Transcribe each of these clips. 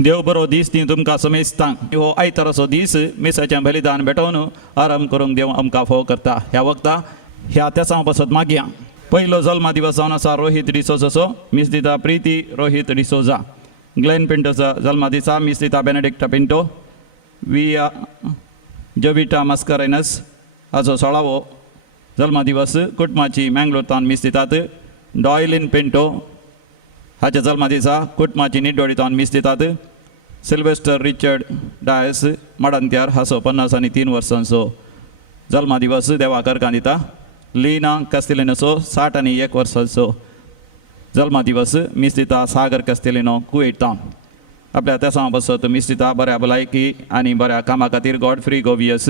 देव बरो दीस ती तुमकां समेस्तां हो आयताराचो दीस मिसाचें बलिदान भेटोवन आराम करूंक देव आमकां फोव करता. ह्या वखदा ह्या तेसां पासत मागया. पयलो जल्मा दिवस जावन आसा रोहित डिसोजाचो. मीस दिता प्रिती रोहित डिसोजा. ग्लेन पिंटोचा जल्मा दिसा. मीस दिता बेनेडिक्टा पिंटो. विया जोविटा मस्करेनस हाचो 16वो जल्मा दिवस. कुटमाची मँगलोरतान मीस दितात. डॉयलिन पिंटो हाचे जल्मा दिसा कुटमाची निड्डोळीतान मीस दितात. सिल्वेस्टर रिचर्ड डायस माडांत्यार हाचो 53 वर्सांचो जल्मा दिवस देवा करकां दिता. लीना कस्तेलिनोचो 61 वर्सांचो जल्मा दिवस मीस दिता. सागर कस्तेलिनो कुवेटां. आपल्या तेसां बसत मीस दिता बऱ्या भलायकी आनी बऱ्या कामा खातीर गॉडफ्री गोवियस.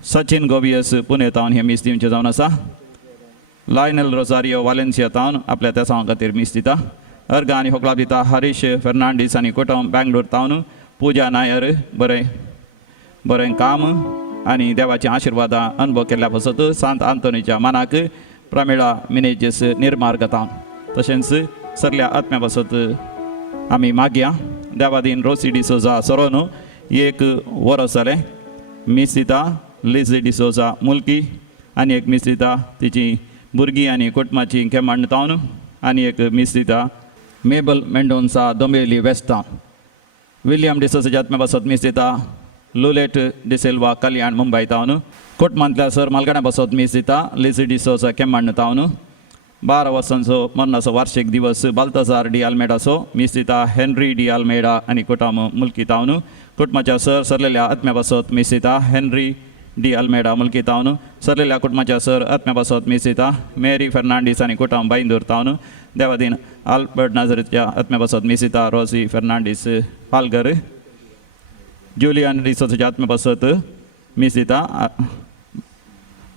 सचिन गोवियस पुणेतावन हे मीस दिवचे जावन आसा. लायनल रोजारियो वालेन्सिया तावन आपल्या तेसां खातीर मीस दिता. अर्गा आनी होकलाब दिता हरीश फेर्नांडीस आनी कुटुंब बँगलोर तावन. पुजा नायर बरें काम आनी देवाची आशिर्वादां अनुभव केल्ल्या पासत सांत आंतोनीच्या मानाक प्रमिळा मिनेजीस निर्मार्ग तावन. तशेंच सरल्या आत्म्या पासत आमी मागया. देवादीन रोसी डिसोजा सरोन 1 वर्स जालें. मीस दिता लिझी डिसोजा मुलकी आनी एक मीस दिता तिची भुरगीं आनी कुटुंबाची केमांड तावन. आनी एक मीस दिता मेबल मेंडोन्सा दोंबेली वेस्तां. विलियम डिसोजाच्या आत्म्या पासत मीस दिता लुलेट डिसेल्वा कल्याण मुंबय तावन. कुटुंबांतल्या सर मालगाड्या पासत मीस दिता लिझी डिसोजा केमांड तावन. 12 वर्सांचो मरणाचो वार्षिक दिवस बाल्ताजार डी आल्मेडाचो. मीस दिता हेनरी डी आल्मेडा आनी कुटुंब मुलकी तावन. कुटुंबाच्या सर सरलेल्या आत्म्या पासत मीस दिता हेनरी डी आल्मेडा मुलकी तावन. सरलेल्या कुटुंबाच्या सर आत्म्या पासत मीस दिता मेरी फेर्नांडीस आनी कुटुंब बायंदूर तावन. देवादीन आल्बर्ट नाझरेच्या आत्म्या पासत मीस दिता रोसी फेर्नांडीस पालगर. जुलियन डिसोजाच्या आत्म्या पासत मीस दिता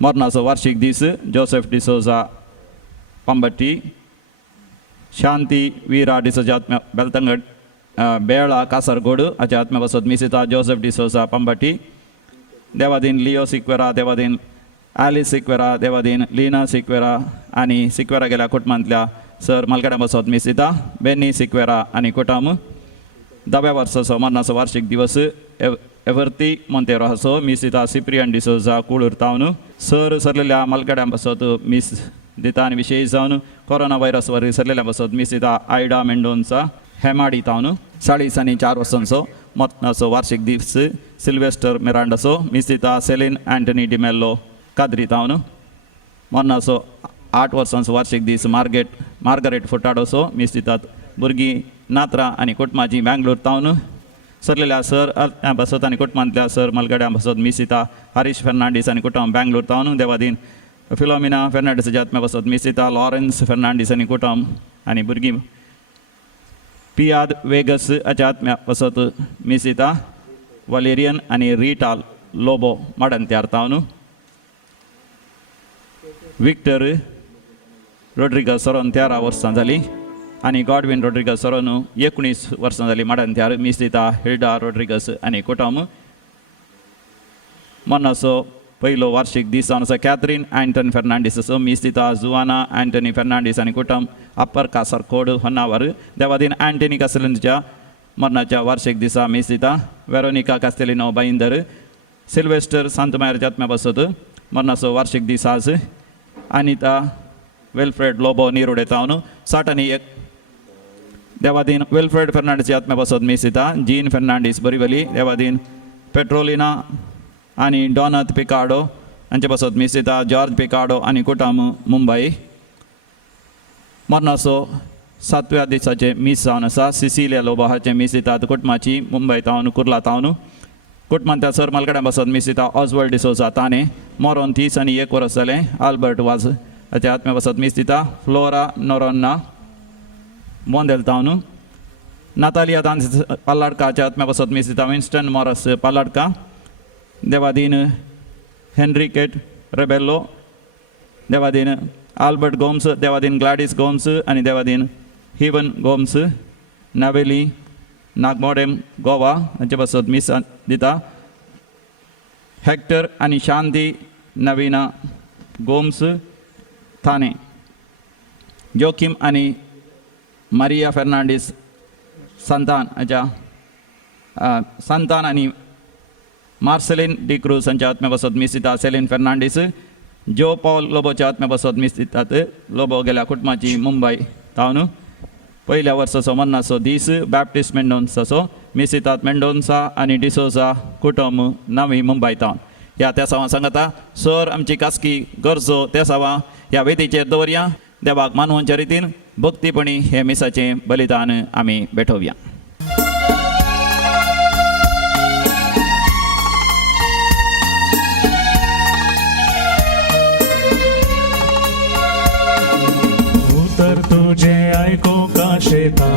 मरणाचो वार्षिक दीस जोसेफ डिसोजा पंबट्टी. शांती वीरा डिसोजा आत्म्या बेलतंगड बेळा कासरगोड हाच्या आत्म्या पासत मीस दिता जोसेफ डिसोजा पंबट्टी. देवादीन लिओ सिक्वेरा. देवादीन ॲलिस सिक्वेरा. देवादीन लिना सिक्वेरा आनी सिक्वेरा गेल्या कुटुंबांतल्या सर मालगाड्या पासत मीस दिता बेनी सिक्वेरा आनी कुटुंब. 10व्या वर्साचो मरणाचो वार्षिक दिवस एवर्ती मोंतेरो हाचो. मीस दिता सिप्रियन डिसोजा कुळूर तावन. सर सरलेल्या मालगाड्या पासत मीस दिता आनी विशेश जावन कोरोना व्हायरस वरवीं सरलेल्या पासत मीस दिता आयडा मेंडोन्सा हेमाडी तावन. 40 आनी 4 वर्सांचो मरणाचो वार्षिक दीस सिल्वेस्टर मिरांडाचो. मीस दिता सेलीन अँटनी डिमेल्लो काद्री तावन. मरणाचो 8 वर्सांचो वार्षिक दीस मार्गरेट फुटाडोचो. मीस दितात भुरगीं नात्रा आनी कुटुंबाची बँगलोर तावन. सरलेल्या सर बसत आनी कुटुंबांतल्या सर मालगाड्या बसत मीस दिता हरीश फेर्नांडीस आनी कुटुंब बँगलोर तावन. देवादीन फिलोमिना फेर्नांडीसाच्या आत्म्या बसत मीस दिता लॉरेन्स फेर्नांडीस आनी कुटुंब आनी भुरगीं. पियाद वेगस हाच्या आत्म्या बसत मीस दिता वलेरियन आनी रिटा लोबो माडांत्यार तावन. विक्टर रोड्रिगस सरोन 13 वर्सां जालीं आनी गॉडविन रोड्रिगस सरोन 19 वर्सां जालीं माडांत्यार. मीस दिता हिल्डा रोड्रिगस आनी कुटुंब. मरणाचो पयलो वार्षिक दीस जावन आसा कॅथरीन अँटन फेर्नांडीसाचो. मीस दिता जुआना अँटनी फेर्नांडीस आनी कुटुंब अप्पर कासरकोड होन्नावर. देवादीन अँटनी कास्तेलिनोच्या मरणाच्या वार्षिक दिसा मीस दिता वेरोनिका कास्तेलिनो बायंदर. सिल्वेस्टर सांतमायरच्या आत्म्या बसत मरणाचो वार्षिक दीस आज. अनिता वेल्फ्रेड लोबो निरोडे तावन 61. देवादीन वेल्फ्रेड फेर्नांडीसच्या आत्म्या बसत मीस दिता जीन फेर्नांडीस बोरिवली. देवादीन पेट्रोलिना आनी डॉनत पिकाडो हांचे बसत मीस दिता जॉर्ज पिकाडो आनी कुटुंब मुंबय. मरणाचो 7व्या दिसाचे मीस जावन आसा सिसिलिया लोबो हाचे मीस दितात कुटुंबाची मुंबय तावन कुर्ला तावन. कुटुंबांतल्या सर मालगाड्या बसत मीस दिता ऑजवर्ल्ड डिसोजा ताणे. मरोन 30 आनी 1 वर्स जालें. आल्बर्ट वाज हाच्या आत्म्या बसत मीस दिता फ्लोरा नोरोन्ना मोंदेल तावन. नातालिया दान्स पालाडका हाच्या आत्म्या बसत मीस दिता विन्स्टन मॉरस पालाडका. देवादीन हेनरिकेट रेबेल्लो. देवादीन आल्बर्ट गोम्स. देवादीन ग्लाडिस गोम्स आनी देवादीन हिवन गोम्स. नावेली नागमोडेम गोवा हांचे बसत मीस दिता हेक्टर आनी शांती नवीना गोम्स थाने. जोकिम आनी मारिया फेर्नांडीस सांतान आणि मार्सेलिन डी क्रूज हांच्या आत्म्या बसत मिस्तिता सेलिन फेर्नांडीस जो पॉल लोबोच्या आत्म्या बसत मिस्तितात लोबो गेल्या कुटुंबाची मुंबई तावन पहिल्या वर्साचो 50 दीस बॅप्टिस्ट मेंडोन्साचो मिस्तितात मेंडोन्सा आणि डिसोजा कुटुंब नवी मुंबई तावन ह्या त्या सावा सांगता सर आमची कास्की गरजो त्या सावा ह्या वेदीचेर दवरया देवाक मानवांच्या रितीन भक्तीपणी हे मिसाचें बलिदान आमी भेटोवया. उतर तुझे ऐको का शेता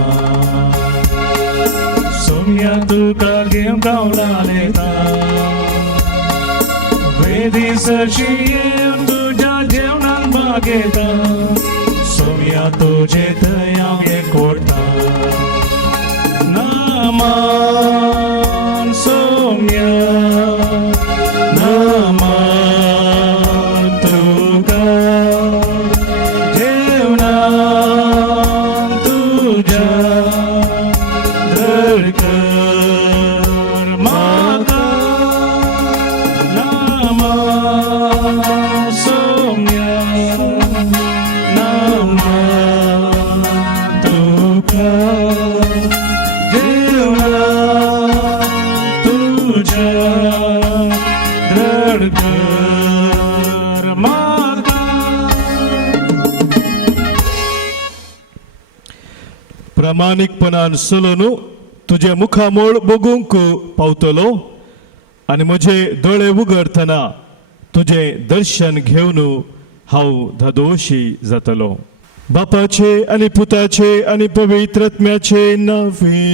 सोनिया तुका घेऊन गावला लेता वेदी सरशी येऊन तुझ्या जेवणात बागेता सोनिया तुझे थंय कोटा नामान सोनिया नामान तुका जेवणात तुझ्या धडकर माका नामान सोनिया नामान तुका जेवणात तुझ्या धडकर माका. प्रामाणिकपणान सलोनू तुझे मुखामोळ बगूंक पावतलो आनी म्हजे दोळे उगडतना तुझे दर्शन घेवन हांव धदोशी जातलो. बापाचे आनी पुताचे आनी पवित्र आत्म्याचे नांवी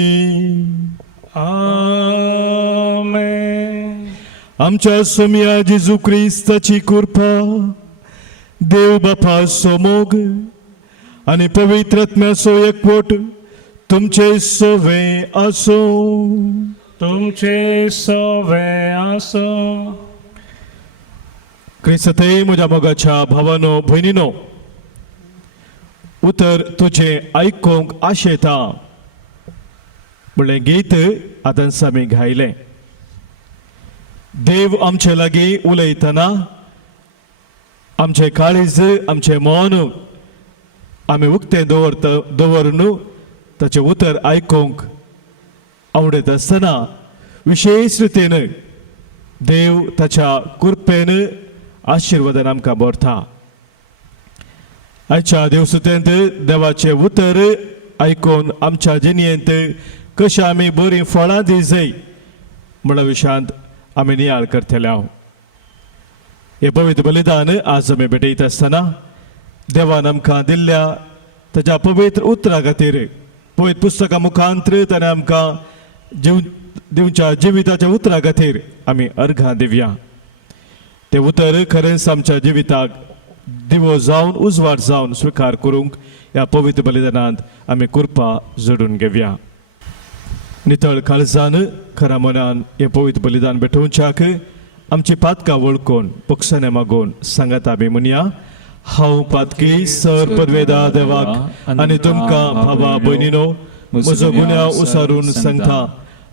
आमेन. आमच्या सोम्या जेजू क्रिस्ताची कृपा देव बापाचो मोग आनी पवित्र आत्म्याचो एकवट तुमचे सवे आसो. तुमचे सवे आसो. क्रिस्ते म्हज्या मोगाच्या भावानो भयणीनो उतर तुझे आयकोंक आशेता म्हणलें गीत आतांच आमी गायलें. देव आमचे लागीं उलयतना आमचे काळीज आमचे मन आमी उक्तें दवरून ताचें उतर आयकोंक आवडत आसतना विशेश रितीन देव ताच्या कृपेन आशिर्वादान आमकां भरता. आयच्या दिवसुतेंत देवाचें उतर आयकून आमच्या जिणेंत कशें आमी बरीं फळां दी जाय म्हणा विशयांत आमी नियाळ करतले. हे पवित्र बलिदान आज आमी भेटयत आसतना देवान आमकां दिल्ल्या ताच्या पवित्र उतरा खातीर पवित्र पुस्तका मुखांतर ताणें आमकां दिवच्या जिविताच्या उतरा खातीर आमी अर्घां दिवया. ते उतर खरेंच आमच्या जिविताक दिवो जावन उजवाड जावन स्विकार करूंक ह्या पवित्र बलिदानांत आमी कृपा जोडून घेवया. नितळ काळजान खऱ्या मनान हे पवित्र बलिदान भेटोवच्याक आमची पातकां वळखून पक्षाने मागून सांगात आमी म्हणया. हांव पातकी सर पदवेदा देवाक आनी तुमकां भावा भयणीनो म्हजो गुन्यांव उसारून सांगता.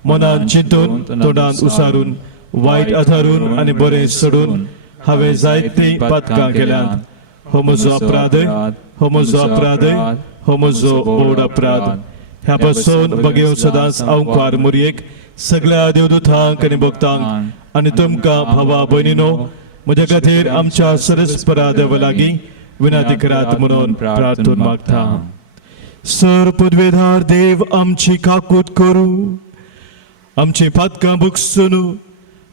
मनान चिंतून तोंडान उसारून वायट आदारून आनी बरें सोडून हांवें जायतीं पातकां केल्यांत. हो म्हजो अपराध, हो म्हजो अपराध, हो म्हजो व्हड अपराध. ह्या पासून बगेव सदांच अंकार मुरयेक सगळ्या देवदूतांक आनी भक्तांक आनी तुमकां भावा भयणीनो म्हजे खातीर आमच्या सरस्परा देवा लागीं विनंती करात म्हणून प्रार्थून मागता. सर पदवेदार देव आमची काकूट करूं आमची पातकां बगसून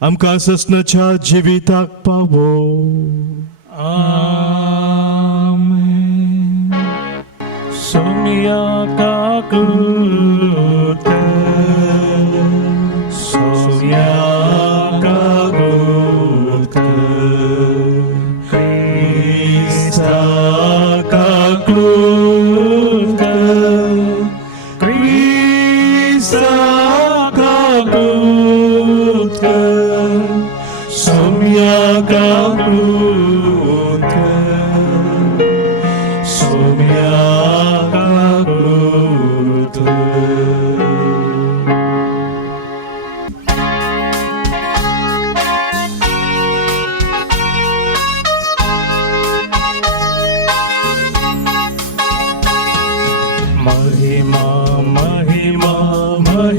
आमकां ससनाच्या जिविताक पावो. आमेन. सोनिया काकूट सोनिया काकूट क्रिस्ता काकूट क्रिस्ता काकूट सोनिया काकूट सोनिया काकूट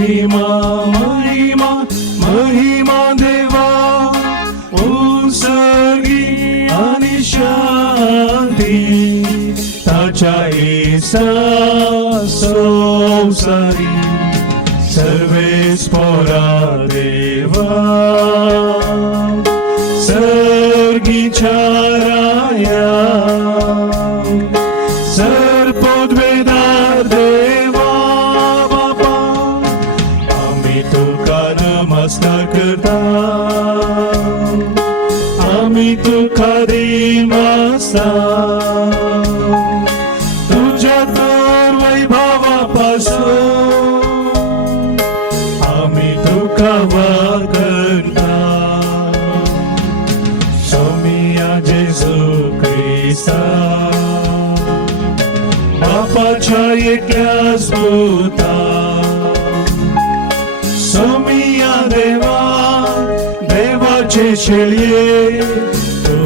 महिमा महिमा महिमा देवा उत्सर्गी आणि शांती ताच्या ईसा संसारी सर्वेस पोरा देवा सर्गीच्या राया सर्पोद्वेदार देवा बापा आम्ही तुका नमस्कार करता आम्ही तुका दिमासा तुझ्या तर वैभवापासून आम्ही तुका वाकरता सोमिया जेजू ख्रिस्ता बापाच्या एकल्याच पुता सोमिया देवा देवाचे शेळये तू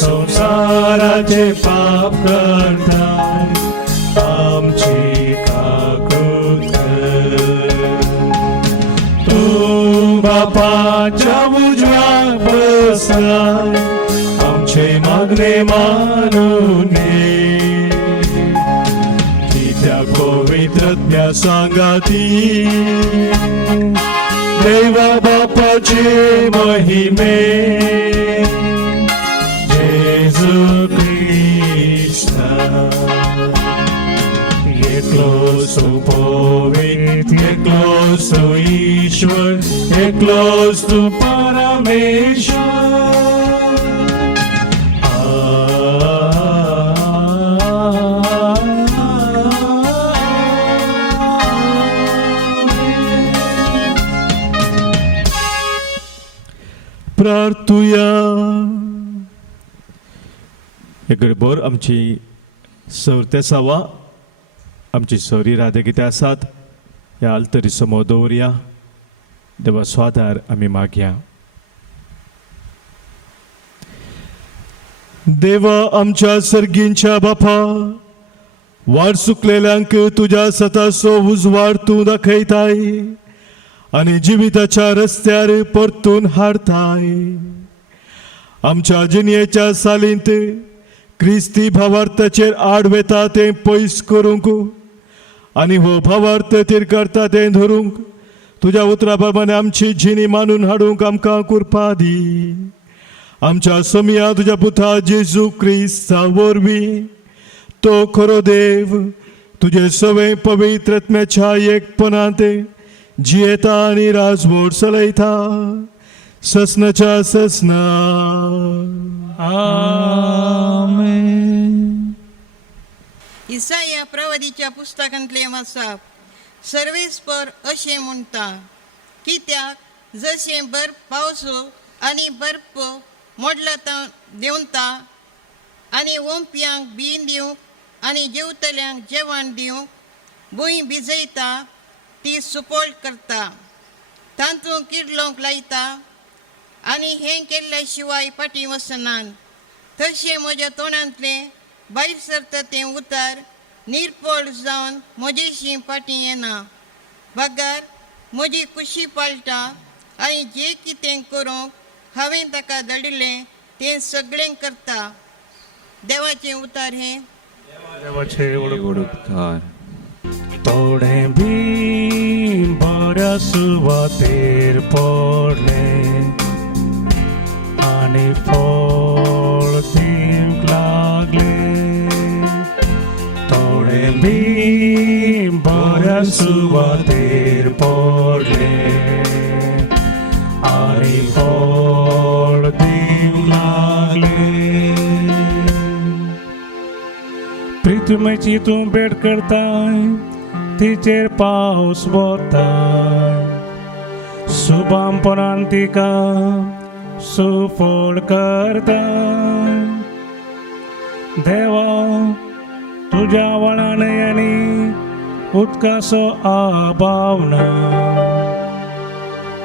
संसाराचे पाप करता आमची काकूत कर. तू बापाच्या उजव्या बसलाय आमचे मागणे मानून घे त्या पवित्रत्या सांगाती देवा बापाचे महिमे जेजू ख्रिस्ता एकलो सुपवित एकलो सु ईश्वर एकलो सु परमेश्वर प्रार्थुया. हे गडबड आमची सवतेसावा आमची सरी राधे कितें आसात ह्या आल्तरी समोर दवरया देवा स्वादार आमी मागया. देवा आमच्या सर्गींच्या बापा वाट चुकलेल्यांक तुझ्या सताचो उजवाड तूं दाखयताय आणि जिविताच्या रस्त्यार परतून हाडताय. आमच्या जिणेच्या सालींत क्रिस्ती भावार्थाचेर आड वेता तें पयस करूंक आनी हो भावार्थ तिर करता तें धरूंक तुज्या उतरा प्रमाणे आमची जिणी मानून हाडूंक आमकां कृपा दी. आमच्या सोमिया तुज्या पुता जेजू क्रिस्ता वरवीं तो खरो देव तुजे सवे पवित्रत्म्याच्या एकपणांत जियेता आणि राजवट चलयता ससनाच्या ससना. आमेन. इसाया प्रवादीच्या पुस्तकांतले वाचप सर्वेस्पर अशें म्हणटा कित्याक जशें बर्फ पावसो आनी बर्फ मोडलां देंवता आनी ओंप्यांक बीन दिवंक आनी जेवतल्यांक जेवण दिवंक भूंय भिजयता ती सुपोळ करता तांतूं किडलोंक लायता आनी हें केल्ल्या शिवाय फाटीं वचनात. तशें म्हज्या तोंडांतलें भायर सरता तें उतार निरपळ जावन म्हजेशी फाटीं येना. बगार म्हजी खुशी पाळटा आनी जें कितें करूंक हांवें ताका धाडिल्लें तें सगळें करता. देवाचें उतार हें देवाचे उडकार. थोडे भी बऱ्या सुवातेर पडले आणि फळ दिवंक लागले. थोडे भी बऱ्या सुवातेर पडले आणि फळ दिवंक लागले. पृथ्वीची तूं भेट करताय तिचेर पावस वताय शुभांपरान तिका सुफळ करताय. देवा तुज्या वळणयांनी उदकाचो अभाव ना.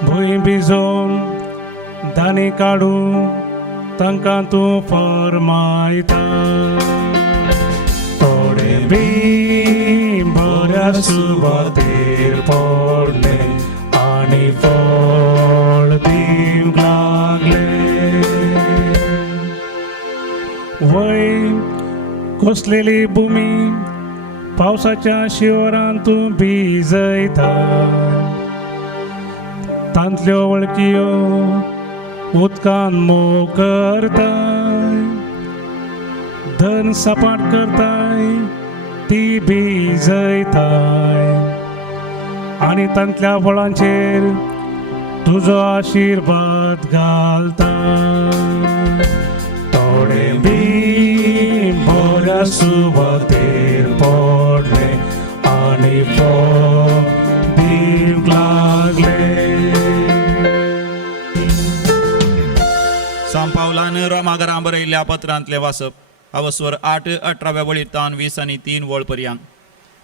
भूंय भिजोवन दाणी काडून तांकां तूं फरमायता. थोडे बी बऱ्या सुवातेर पडले बसलेली भूमी पावसाच्या शिवरांतून भिजयता तांतल्यो वळखियो उदकान मोव करताय धन सपाट करताय ती भिजयताय आणि तांतल्या फळांचेर तुजो आशीर्वाद घालता थोडे बी बऱ्या सुवातेर पडले आणि फळ दीक लागले. सांपावलान रोमाघरां बरयल्ल्या पत्रांतले वाचप अवस्वर 8:18 वळींतान 20 आनी 3 वळ पर्यंत.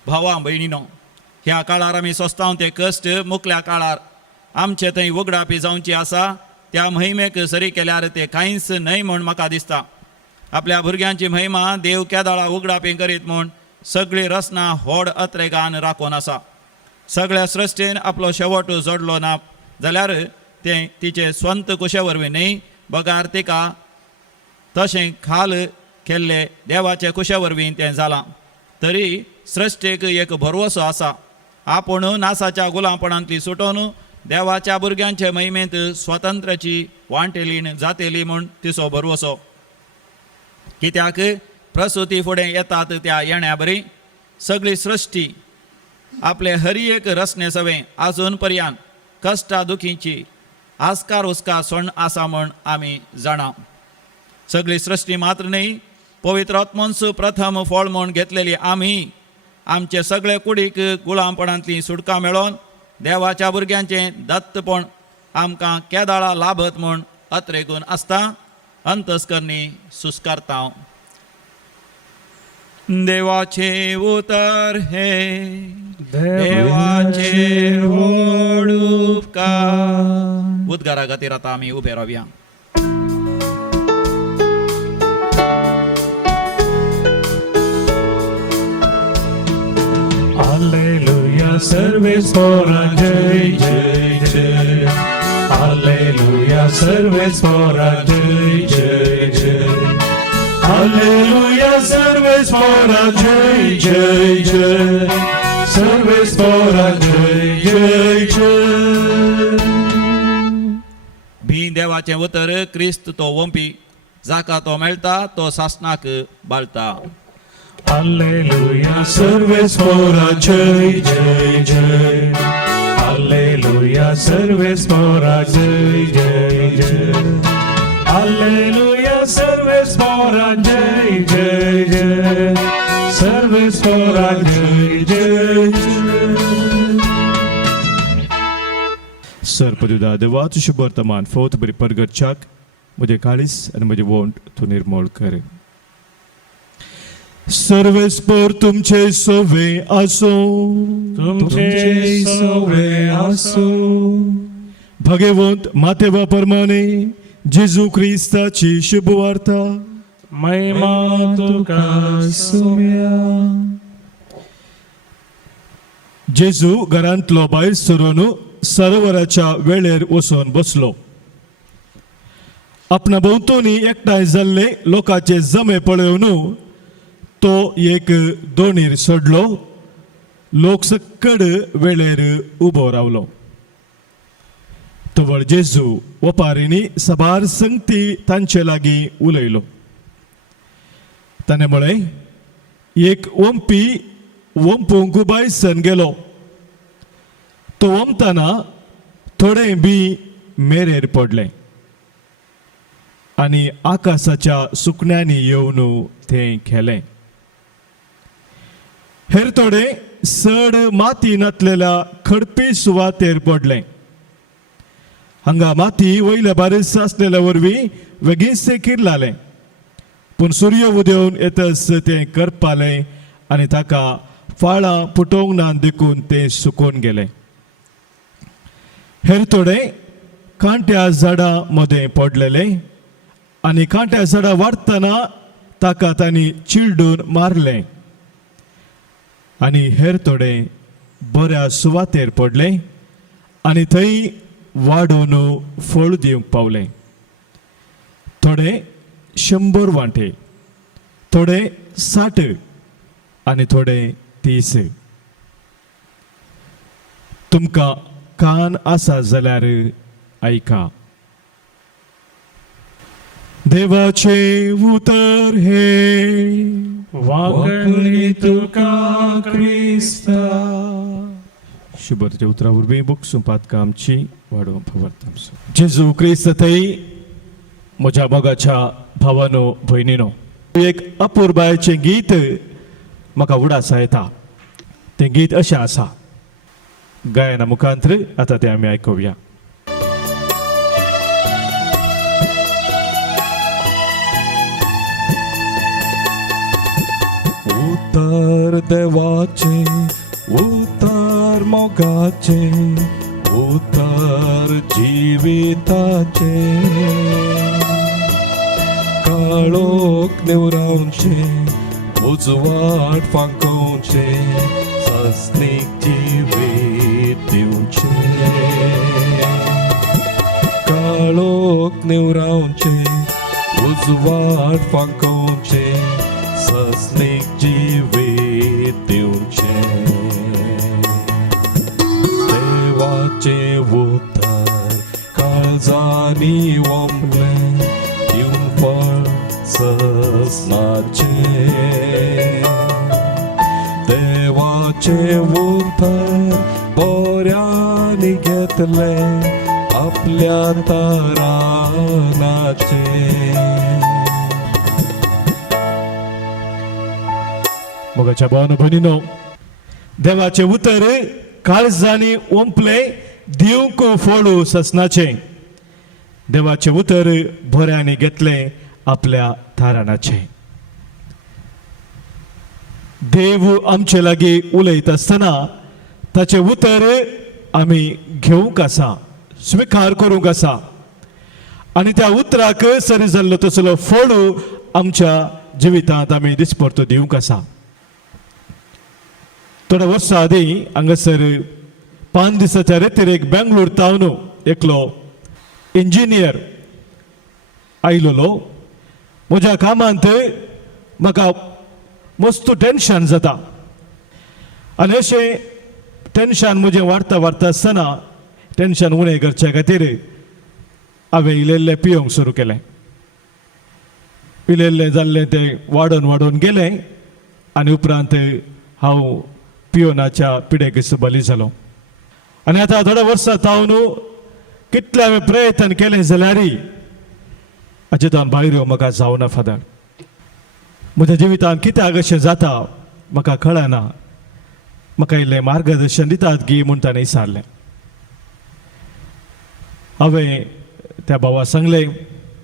भावां भयणीनो, ह्या काळार आमी सोंसतांव ते कश्ट मुखल्या काळार आमचे थंय उगडापी जावची आसा त्या महिमेक सरी केल्यार ते कांयच न्हय म्हूण म्हाका दिसता. आपल्या भुरग्यांची महिमा देव केदाळा उगडापी करीत म्हूण सगळी रचना व्हड अत्रेगान राखून आसा. सगळ्या सृश्टेन आपलो शेवट जोडलो ना जाल्यार तें तिचे स्वंत कुशे वरवीं न्हय बगार तिका तशें खाल केल्ले देवाचे कुशे वरवीं तें जालां. तरी सृश्टेक एक भरवसो आसा. आपूण नासाच्या गुलामपणांतली सुटोवन देवाच्या भुरग्यांचे महिमेंत स्वतंत्रची वांटेलीन जातेली म्हूण तिचो भरवसो. कित्याक प्रसुती फुडें येतात त्या येण्या बरी सगळी सृश्टी आपले हरी एक रचने सवें आजून पर्यंत कश्टा दुखीची आस्कार उस्कार सोण आसा म्हूण आमी जाणा. सगळी सृश्टी मात्र न्हय, पवित्र आत्मोंच प्रथम फळ म्हूण घेतलेली आमी आमचे सगळे कुडीक गुलामपणांतली सुटका मेळोवन देवाच्या भुरग्यांचें दत्तपण आमकां केदाळा लाभत म्हूण अत्रेगून आसता. अंतस्करणी सुस्कारता. देवाचे उतर हे देवाचे व्हड उपकार. उद्गारा खातीर आतां आमी उबे रावया. Alleluia, सर्वेस्परा जय जय जय. Alleluia, सर्वेस्परा जय जय जय. Alleluia, सर्वेस्परा जय जय जय. सर्वेस्परा जय जय जय. भी देवाचें उतर क्रिस्त तो वंपी जाका तो मेळटा तो सासणाक बाळटा. Alleluia, सर्वेस्परा जय जय जय. Alleluia, सर्वेस्परा जय जय जय. Alleluia, सर्वेस्परा जय जय जय. सर्वेस्परा जय जय जय. सरपदुदा देवा तुझे वर्तमान फोत बरी परगट चाक म्हजे काळीस आनी म्हजे वोंट तूं निर्मळ कर. सर्वेस्पर तुमचे सोवे आसो. तुमचे सोवे आसो. भगवंत मातेवा परमाने जेजू क्रिस्ताची शुभ वार्ता महिमा तुका सोम्या. जेजू घरांतलो भायर सरून सरोवराच्या वेळेर वचून बसलो. आपणा भोंवतणी एकठांय जाल्ले लोकांचे जमे पळोवन तो एक दोणीर सोडलो. लोक सक्कड वेळेर उबो रावलो. तवळ जेजू ओपारींनी सबार संगती तांचे लागीं उलयलो. ताणें म्हळें, एक वंपी वंपूंक भायसन गेलो. तो वंपतना थोडें बी मेरेर पडलें आनी आकाशाच्या सुकण्यांनी येवन तें खेलें. हेर थोडे सड माती नातलेल्या खडपी सुवातेर पडले. हांगा माती वयल्या बारीस आसलेल्या वरवीं बेगीनच तें किरलालें. पूण सूर्य उदेवन येतच तें करपालें आनी ताका फाळां फुटोवंक ना देखून तें सुकून गेलें. हेर थोडे कांट्या झाडां मदें पडलेले आनी कांट्या झाडां वाडटना ताका तांणी चिरडून मारलें. आनी हेर थोडे बऱ्या सुवातेर पडले आनी थंय वाडून फळ दिवंक पावले. थोडे 100 वांटे, थोडे 60 आणि थोडे 30. तुमकां कान आसा जाल्यार ऐका. देवाचे उतर हे वागणी तुका क्रिस्ता. शुभरच्या उतरा वरवीं बुकसुपात आमची वाडोवंक फावरता. जेजू क्रिस्त थंय म्हज्या मोगाच्या भावानो भयणीनो, एक अपुरबायेचें गीत म्हाका उडासा येता. तें गीत अशें आसा. गायना मुखांतर आतां तें आमी आयकुया. उतर देवाचे, उतर मोगाचे, उतर जिविताचे. काळोख निवरावचे, उजवाड फांकोवचे, सस्नीक जिवीत दिवचे. काळोख निवरावचे, उजवाड फांकोवचे, सस्नीक जिवीत दिवचे. देवाचे उतर काळजांनी ओंपले, दिवं फळ ससनाचे. देवाचे उतर बऱ्यानी घेतले, आपल्या तरानाचे. मोगाच्या भावानो भयणीनो, देवाचे उतर काळजांनी ओंपले, दिवंक फोडू ससनाचे. देवाचे उतर बऱ्याने घेतले, आपल्या थारानाचे. देव आमचे लागीं उलयत आसतना ताचे उतर आमी घेवंक आसा, स्विकार करूंक आसा. आनी त्या उतराक सरी जाल्लो तसलो फोडू आमच्या जिवितांत आमी दिसपरतो दिवंक आसा. थोड्या वर्सां आदीं हांगासर 5 दिसाच्या रेतीरेक बेंगलोर तावन एकलो इंजिनियर आयलोलो. म्हज्या कामांत म्हाका मस्त टेन्शन जाता. आनी अशें टेन्शन म्हजें वाडता वाडता आसतना टेन्शन उणें करचे खातीर हांवें इल्लें पियोंक सुरू केलें. इल्लें जाल्लें तें वाडोवन वाडोवन गेलें आनी उपरांत हांव पियोनाच्या पिडेक बली जालो. आनी आतां थोड्या वर्सां तावन कितले हांवें प्रयत्न केले जाल्यारय हाचेंतल्यान भायर येवंक म्हाका जावना फादर. म्हज्या जिवितांत कित्याक अशें जाता म्हाका कळना. म्हाका इल्लें मार्गदर्शन दितात गी म्हूण ताणें विचारलें. हांवें त्या भावाक सांगलें,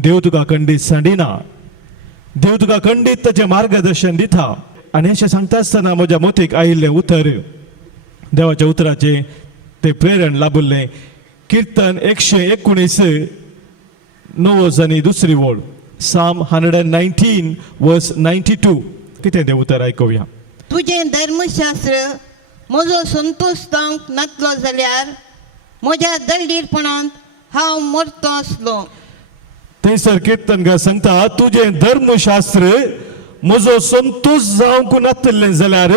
देव तुका खंडीत सांडिना, देव तुका खंडीत ताचें मार्गदर्शन दिता. आनी अशें सांगता आसतना म्हज्या मतीक आयिल्लें उतर, देवाच्या उतराचे तें प्रेरण लाभिल्लें. किर्तन 119 9 आनी दुसरी ओळ, साम 119 वर्स 92. कितें तें उतर आयकुया. तुजें धर्मशास्त्र म्हजो संतोश जावंक नातलो जाल्यार म्हज्या दळदीरपणांत हांव मरतो आसलो. थंयसर किर्तनकार सांगता, तुजें धर्मशास्त्र म्हजो संतोश जावंक नातलें जाल्यार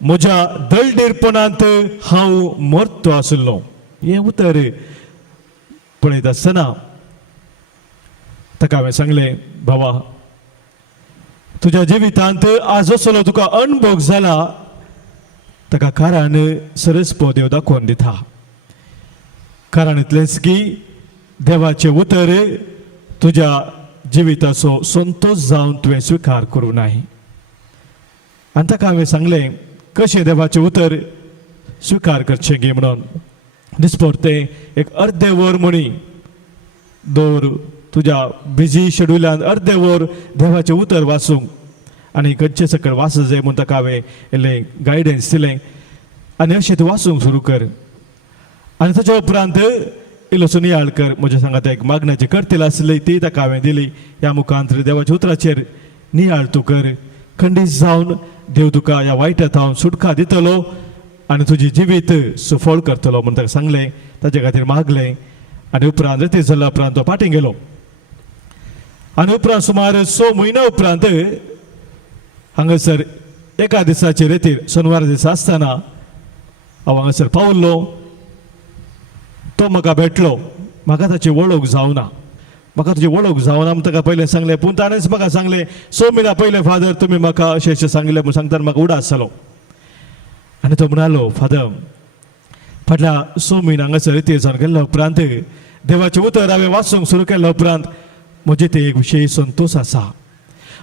म्हज्या दळदीरपणांत हांव मरतो आसलो. हें उतर पळयत आसतना ताका हांवें सांगलें, भावा तुज्या जिवितांत आज असलो तुका अणभव जाला ताका कारण सरस्पो देव दाखोवन दिता. कारण इतलेंच की देवाचें उतर तुज्या जिविताचो संतोश जावन तुवें स्विकार करूं नाय. आनी ताका हांवें सांगलें कशें देवाचें उतर स्विकार करचें गे म्हणून. दिसपरतें एक अर्दे वर म्हणी दवर तुज्या बिजी शेड्युलान अर्दे वर देवाचें उतर वाचूंक आनी खंयचे सकयल वाच जाय म्हूण ताका हांवें इल्लें गायडन्स दिलें. आनी अशें तूं वाचूंक सुरू कर. आनी ताच्या उपरांत इल्लोसो नियाळ कर. म्हज्या सांगात एक मागण्याची करतील आसली ती ताका हांवें दिली. ह्या मुखांतर देवाच्या उतराचेर नियाळ तूं कर. खंडीत जावन देव तुका ह्या वायटांत सुटका दितलो आनी तुजी जिवीत सुफळ करतलो म्हूण ताका सांगलें. ताचे खातीर मागलें आनी उपरांत ते जाल्या उपरांत तो पाटी गेलो. आनी उपरांत सुमार 6 म्हयन्या उपरांत हांगासर एका दिसाचे रेतीर शेनवार दीस आसतना हांव हांगासर पावल्लो. तो म्हाका भेटलो. म्हाका ताची वळख जावना. म्हाका तुजी वळख जावना म्हण ताका पयलें सांगलें. पूण ताणेंच म्हाका सांगलें 6 म्हयन्या पयलें फादर तुमी म्हाका अशें अशें सांगलें म्हूण सांगतना म्हाका उडास जालो. आनी तो म्हणालो फादर फाटल्या 6 म्हयने हांगासर रेतीर जावन गेल्ल्या उपरांत देवाचें उतर हांवें वाचूंक सुरू केल्ल्या उपरांत म्हजे ते एक विशयी संतोश आसा.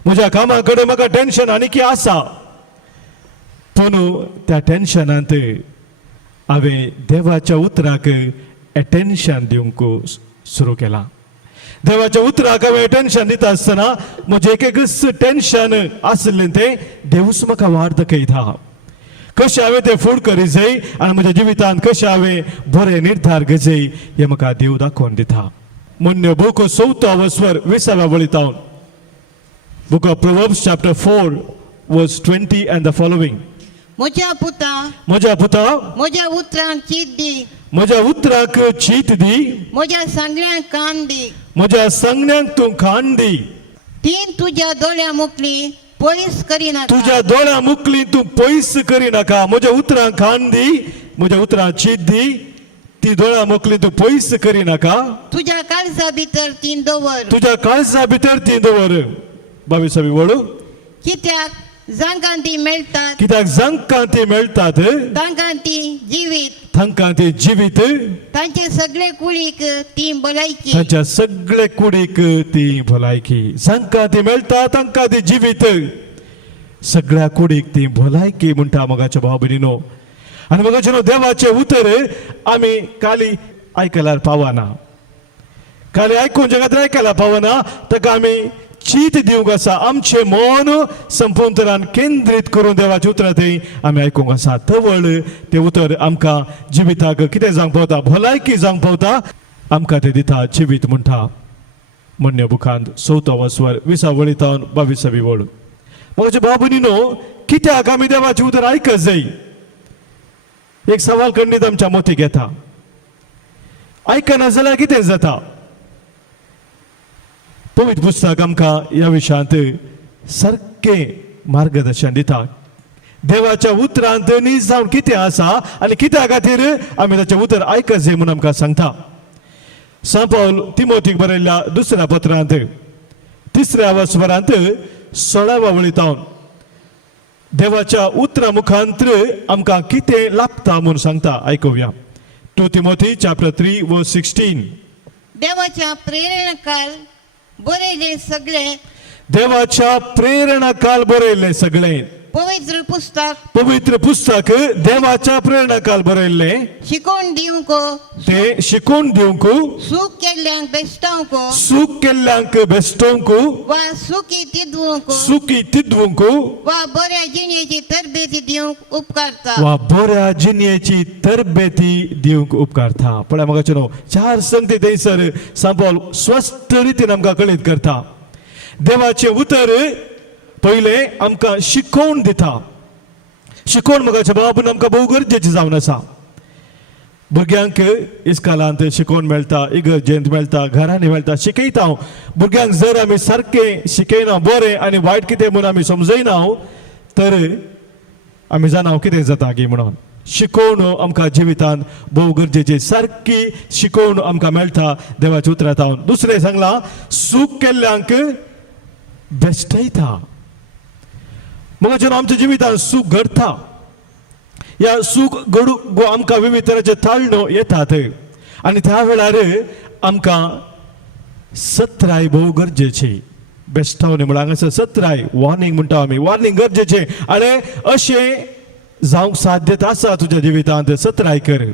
म्हज्या कामा कडेन म्हाका टेन्शन आनीक आसा. पूण त्या टेन्शनांत हांवें देवाच्या उतराक एटेन्शन दिवंक सुरू केलां. देवाच्या उतराक हांवें एटेन्शन दिता आसतना म्हजें एकच टेन्शन आसलें तें देवूच म्हाका वाट दाखयता. कशें हांवें तें फूड करी जाय आनी म्हज्या जिवितांत कशें हांवें बरे निर्धार घेजय हें म्हाका देव दाखोवन दिता. मुन्य book 4 20 वळितावन Book of Proverbs chapter 4 verse 20 and the following. म्हज्या पुता म्हज्या पुता म्हज्या उतरांक चीत दी. म्हज्या उतराक चीत दी. म्हज्या सांगण्यांक कान दी. म्हज्या सांगण्यांक तूं कान दी. तीन तुज्या दोळ्या मुखली पयस करिनाका. तुज्या दोळ्या मुखली तूं पयस करिनाका. म्हज्या उतरांक कान दी. म्हज्या उतरांक चीत दी. ती दोळ्या मुखली तूं पयस करिनाका. तुज्या काळजा भितर तीन दवर. तुज्या काळजा भितर ती दवर. 22वी वळू. कित्याक जांकां ती मेळटात कित्याक जांकां ती मेळटात तांकां ती जिवीत. तांकां ती जिवीत. तांचे सगळे कुळीक ती भलायकी. तांच्या सगळे कुडीक ती भलायकी. जांकां ती मेळटा तांकां ती जिवीत. सगळ्या कुडीक ती भलायकी म्हणटा मोगाच्या भाव भयणीनो. आनी मोगाचें देवाचें उतर आमी काली आयकल्यार पावना. काली आयकून जगात आयकल्यार पावना. ताका आमी चीत दिवंक आसा. आमचें मन संपूर्ण तरान केंद्रीत करून देवाचें उतर थंय आमी आयकूंक आसा. तवळ तें उतर आमकां जिविताक कितें जावंक पावता भलायकी जावंक पावता आमकां तें दिता जिवीत म्हणटा. मुन्य बुकांत 4 20 वळितावन 22वी वळ. म्हजे भाव भयणीनो कित्याक आमी देवाचें उतर आयकत जाय. एक सवाल खंडीत आमच्या मोतीक येता. आयकना जाल्यार कितें जाता. पवित्र पुस्तक आमकां ह्या विशयांत सारकें मार्गदर्शन दिता. देवाच्या उतरांत नीज जावन कितें आसा आनी कित्या खातीर आमी ताचें उतर आयकत जाय म्हूण आमकां सांगता. सांत पौल तिमोथीक बरयल्ल्या 2 पत्रांत 3 वस्वरांत 16 वळितावन देवाच्या उतरा मुखांतर आमकां कितें लाभता म्हूण सांगता. आयकुया. 2 Timothy chapter 3 verse 16. देवाच्या प्रेरणेकाल बरयले सगळे. देवाच्या प्रेरणाकाल बरयल्ले सगळे. पवित्र पुस्तक देवाच्या प्रेरणाकाल बरयल्ले. शिकोवन दिवंक ते शिकोवन दिवंक सूख केल्ल्यांक बेस्टावंक सूख केल्ल्यांक बेस्टोवंक वा सुखी तिदवंक सुखी तिदवंक वा बऱ्या जिणेची तरबेती दिवंक उपकारता. वा बऱ्या जिणेची तरबेती दिवंक उपकारता. पळय म्हाका न्हू 4 संगती थंयसर सांत पौल स्पश्ट रितीन आमकां कळीत करता. देवाचें उतर पहिले आमकां शिकोवन दिता. शिकोवन म्हाका बाबून आमकां भोव गरजेची जावन आसा. भुरग्यांक इस्कालांत शिकोवन मेळटा, इगर्जेंत मेळटा, घरांनी मेळटा. शिकयता हांव भुरग्यांक जर आमी सारकें शिकयना बरें आनी वायट कितें म्हणून आमी समजयना तर आमी जाणा कितें जाता गे म्हणून. शिकोवन आमकां जिवितांत भोव गरजेची. सारकी शिकोवन आमकां मेळटा देवाच्या उतरांत. दुसरें सांगलां सूख केल्ल्यांक बेश्टयता. मग आमच्या जिवितांत सूख घडटा. ह्या सूख घडूंक आमकां विविध तरेचे ताळणो येतात आनी त्या वेळार आमकां सत्राय भोव गरजेची. बेश्टावणी म्हळ्यार हांगासर सत्राय वॉर्निंग म्हणटा आमी. वॉर्निंग गरजेचें आनी अशें जावंक साध्यता आसा तुज्या जिवितांत सत्राय कर.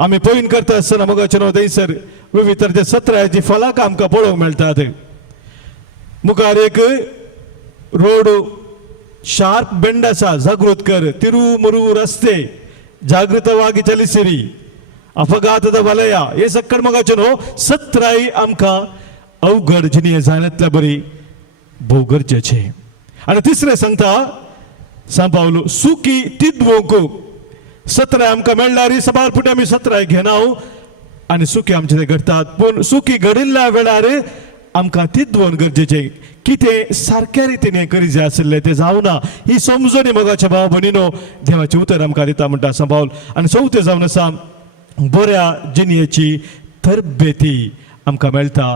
आमी पयन करता आसतना मोगाचें थंयसर विविध तरेचे सत्रायाची फलां आमकां पळोवंक मेळटात. मुखार एक रोड शार्प बेंड आसा. जागृत कर तिरुमुरू रस्ते जागृतವಾಗಿ ಚಲಿಸಿರಿ ಅಪಘಾತದ ವಲಯ हे सक्कड मोगाचें सत्राय आमकां अवघड जिणे जाण्यातल्या बरी भोव गरजेचें. आनी तिसरें सांगता सांत पौल सुखी तिदवंक. सत्राय आमकां मेळ्ळ्यार सबार फुटी आमी सत्राय घेना आनी सुखी आमचे ते घडटात. पूण सुखी घडिल्ल्या वेळार आमकां तिदवण गरजेचें. कितें सारक्या रितीने करी जाय आसलें तें जावना ही समजणी मोगाच्या भाव भयणीनो देवाचें उतर आमकां दिता म्हणटा सांबाळ आनी चवथें जावन आसा बऱ्या जिणेची तरबेती आमकां मेळटा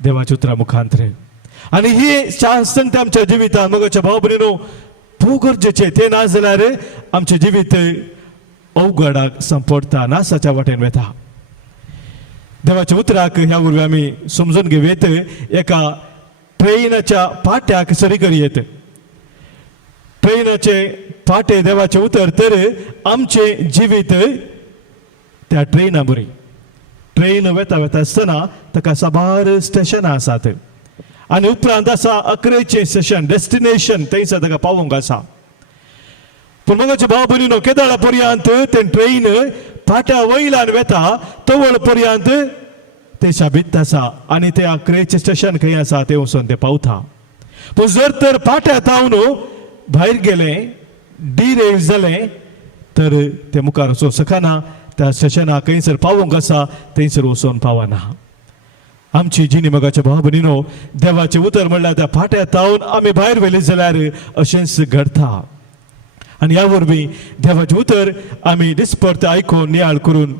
देवाच्या उतरा मुखांतर आनी ही सांगता आमच्या जिवितांत मोगाच्या भाव भयणीनो भोव गरजेचें तें ना जाल्यार आमचें जिवीत अवघडाक संपडटा नासाच्या वाटेन वेता देवाच्या उतराक ह्या वरवीं आमी समजून घेवयेत एका ट्रेनाच्या पाट्याक सरी करयेत ट्रेनाचे पाटे देवाचे उतर तर आमचे जिवीत त्या ट्रेना बरी ट्रेन वेता वेता आसतना ताका साबार स्टेशनां आसात आनी उपरांत आसा 11चें स्टेशन डेस्टिनेशन थंयसर ताका पावोंक आसा पूण मोगाच्या भाव भयणीनो केदारा पर्यंत तें ट्रेन पाट्या वयल्यान वेता तवळ पर्यंत ते शाबित आसा आनी ते 11चें स्टेशन खंय आसा ते वचून ते पावता पूण जर तर पाट्या तावन भायर गेले डिरेल जाले तर ते मुखार वचूंक शकना त्या स्टेशनाक खंयसर पावोंक आसा थंयसर वचून पावना आमची जिणी मोगाच्या भाव भयणीनो देवाचें उतर म्हणल्यार त्या फाट्या तावन आमी भायर व्हेली जाल्यार अशेंच घडटा आनी ह्या वरवीं देवाचें उतर आमी दिसपरते आयकून नियाळ करून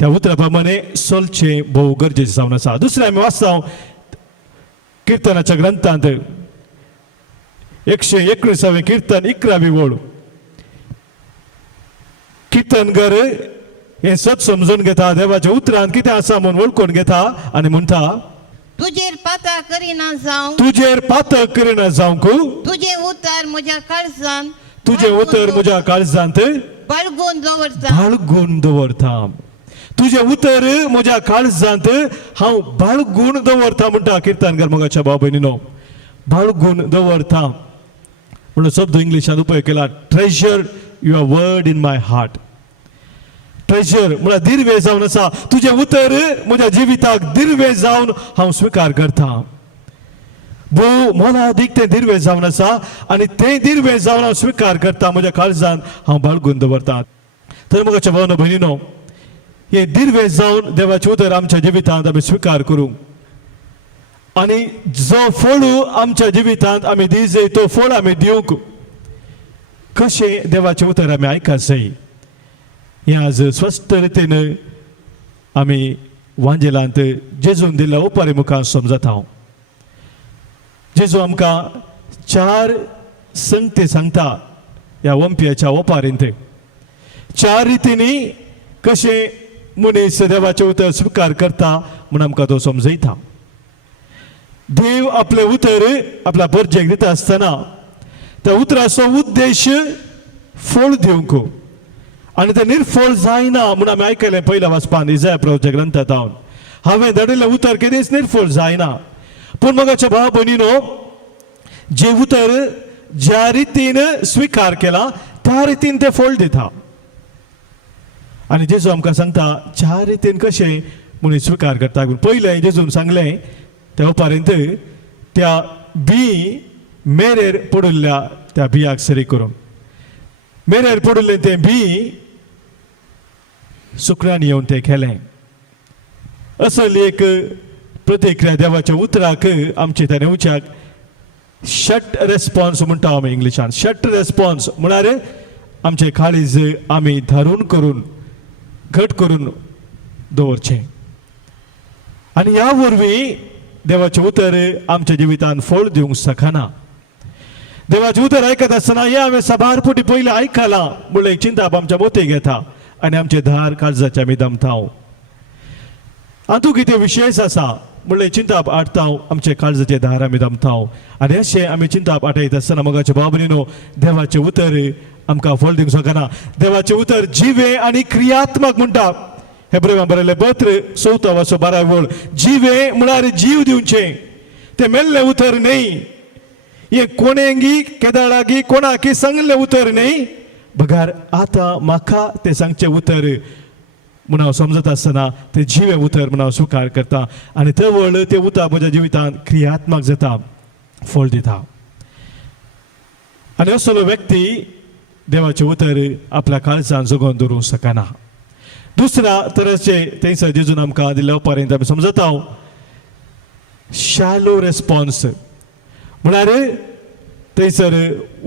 त्या उतरा प्रमाणे चलचें भोव गरजेचें जावन आसा दुसरें आमी वाचता किर्तनाच्या ग्रंथांत 119वें किर्तन 11वी ओळ किर्तनगर हे सत समजून घेता देवाच्या उतरांत कितें आसा म्हूण वळखून घेता आनी म्हणटा तुजेर पाता करिना जावं तुजेर पातक करिना जावंक तुझे उतार म्हज्या काळजांत तुजें उतर म्हज्या काळजांत बाळगून दवरता बाळगून दवरता तुजें उतर म्हज्या काळजांत हांव बाळगून दवरता म्हणटा किर्तनकार मोगाच्या भाव भयणीनो बाळगून दवरता म्हणून शब्द इंग्लिशांत उपयोग केला treasure your word in my heart treasure म्हळ्यार दिर्वे जावन आसा तुजें उतर म्हज्या जिविताक दिर्वे जावन हांव स्विकार करता भोव मोलादीक तें दिर्वे जावन आसा आनी तें दिर्वे जावन हांव स्विकार करता म्हज्या काळजांत हांव बाळगून दवरता तर मोगाच्या भावनो भयणीनो हे दिर्वे जावन देवाचें उतर आमच्या जिवितांत आमी स्विकार करूं आनी जो फळ आमच्या जिवितांत आमी दी जाय तो फळ आमी दिवंक कशें देवाचें उतर आमी आयकात जाय हें आज स्पश्ट रितीन आमी वांजेलांत जेजून दिल्ल्या ओपारी मुखार समजत हांव जेजू आमकां 4 संगती सांगता ह्या ओंप्याच्या ओपारींत 4 रितींनी कशें मनीस देवाचें उतर स्विकार करता म्हूण आमकां तो समजयता देव आपलें उतर आपल्या भुरग्याक दिता आसतना त्या उतराचो उद्देश फळ दिवंक आनी तें निर्फळ जायना म्हूण आमी आयकलें पयल्या वाचपान इजाया प्रभुच्या ग्रंथांत हांवें धाडिल्लें उतर केदेंच निर्फळ जायना पूण मोगाच्या भाव भयणीनो जे उतर ज्या रितीन स्विकार केला त्या रितीन तें फळ दिता आनी जेजू आमकां सांगता 4 रितीन कशें मनीस स्विकार करता पयलें जेजून सांगलें त्या उपारेंत त्या बी मेरेर पडिल्ल्या त्या बियाक सरी करून मेरेर पडिल्लें तें बी सुकरांनी येवन तें केलें असल एक प्रतिक्रिया देवाच्या उतराक आमचे त्या नेवच्याक शट रेस्पॉन्स म्हणटा आमी इंग्लिशान शट रेस्पॉन्स म्हळ्यार आमचे काळीज आमी धरून करून घट करून दवरचें आनी ह्या वरवीं देवाचें उतर आमच्या जिवितांत फळ दिवंक शकना देवाचें उतर आयकत आसतना हें हांवें साबार फावटी पयलीं आयकलां म्हणलें एक चिंताप आमच्या मोती घेता आनी आमचे धार काळजाचे आमी दमताव हातूंत कितें विशेश आसा म्हणलें चिंताप आडताव आमचे काळजाचे धार आमी दमताव आनी अशें आमी चिंताप आटयत आसतना मोगाच्या भाव भयणीनो देवाचें उतर आमकां फळ दिवंक शकना देवाचें उतर जिवे आनी क्रियात्मक म्हणटा हेब्रेवान बरयल्लें पत्र 4:12 वळ जिवे म्हळ्यार जीव दिवचें तें मेल्लें उतर न्ही हें कोणेंगी केदाळागी कोणाकी सांगलें उतर न्ही बगार आतां म्हाका तें सांगचें उतर म्हूण हांव समजत आसतना तें जिवे उतर म्हूण हांव स्विकार करता आनी तवळ तें उतर म्हज्या जिवितांत क्रियात्मक जाता फळ दिता आनी असलो व्यक्ती देवाचें उतर आपल्या काळजांत जगोवन दवरूंक शकना दुसऱ्या तरेचे थंयसर जेजून आमकां दिल्ल्या उपरांत आमी समजता शॅलो रेस्पॉन्स म्हळ्यार थंयसर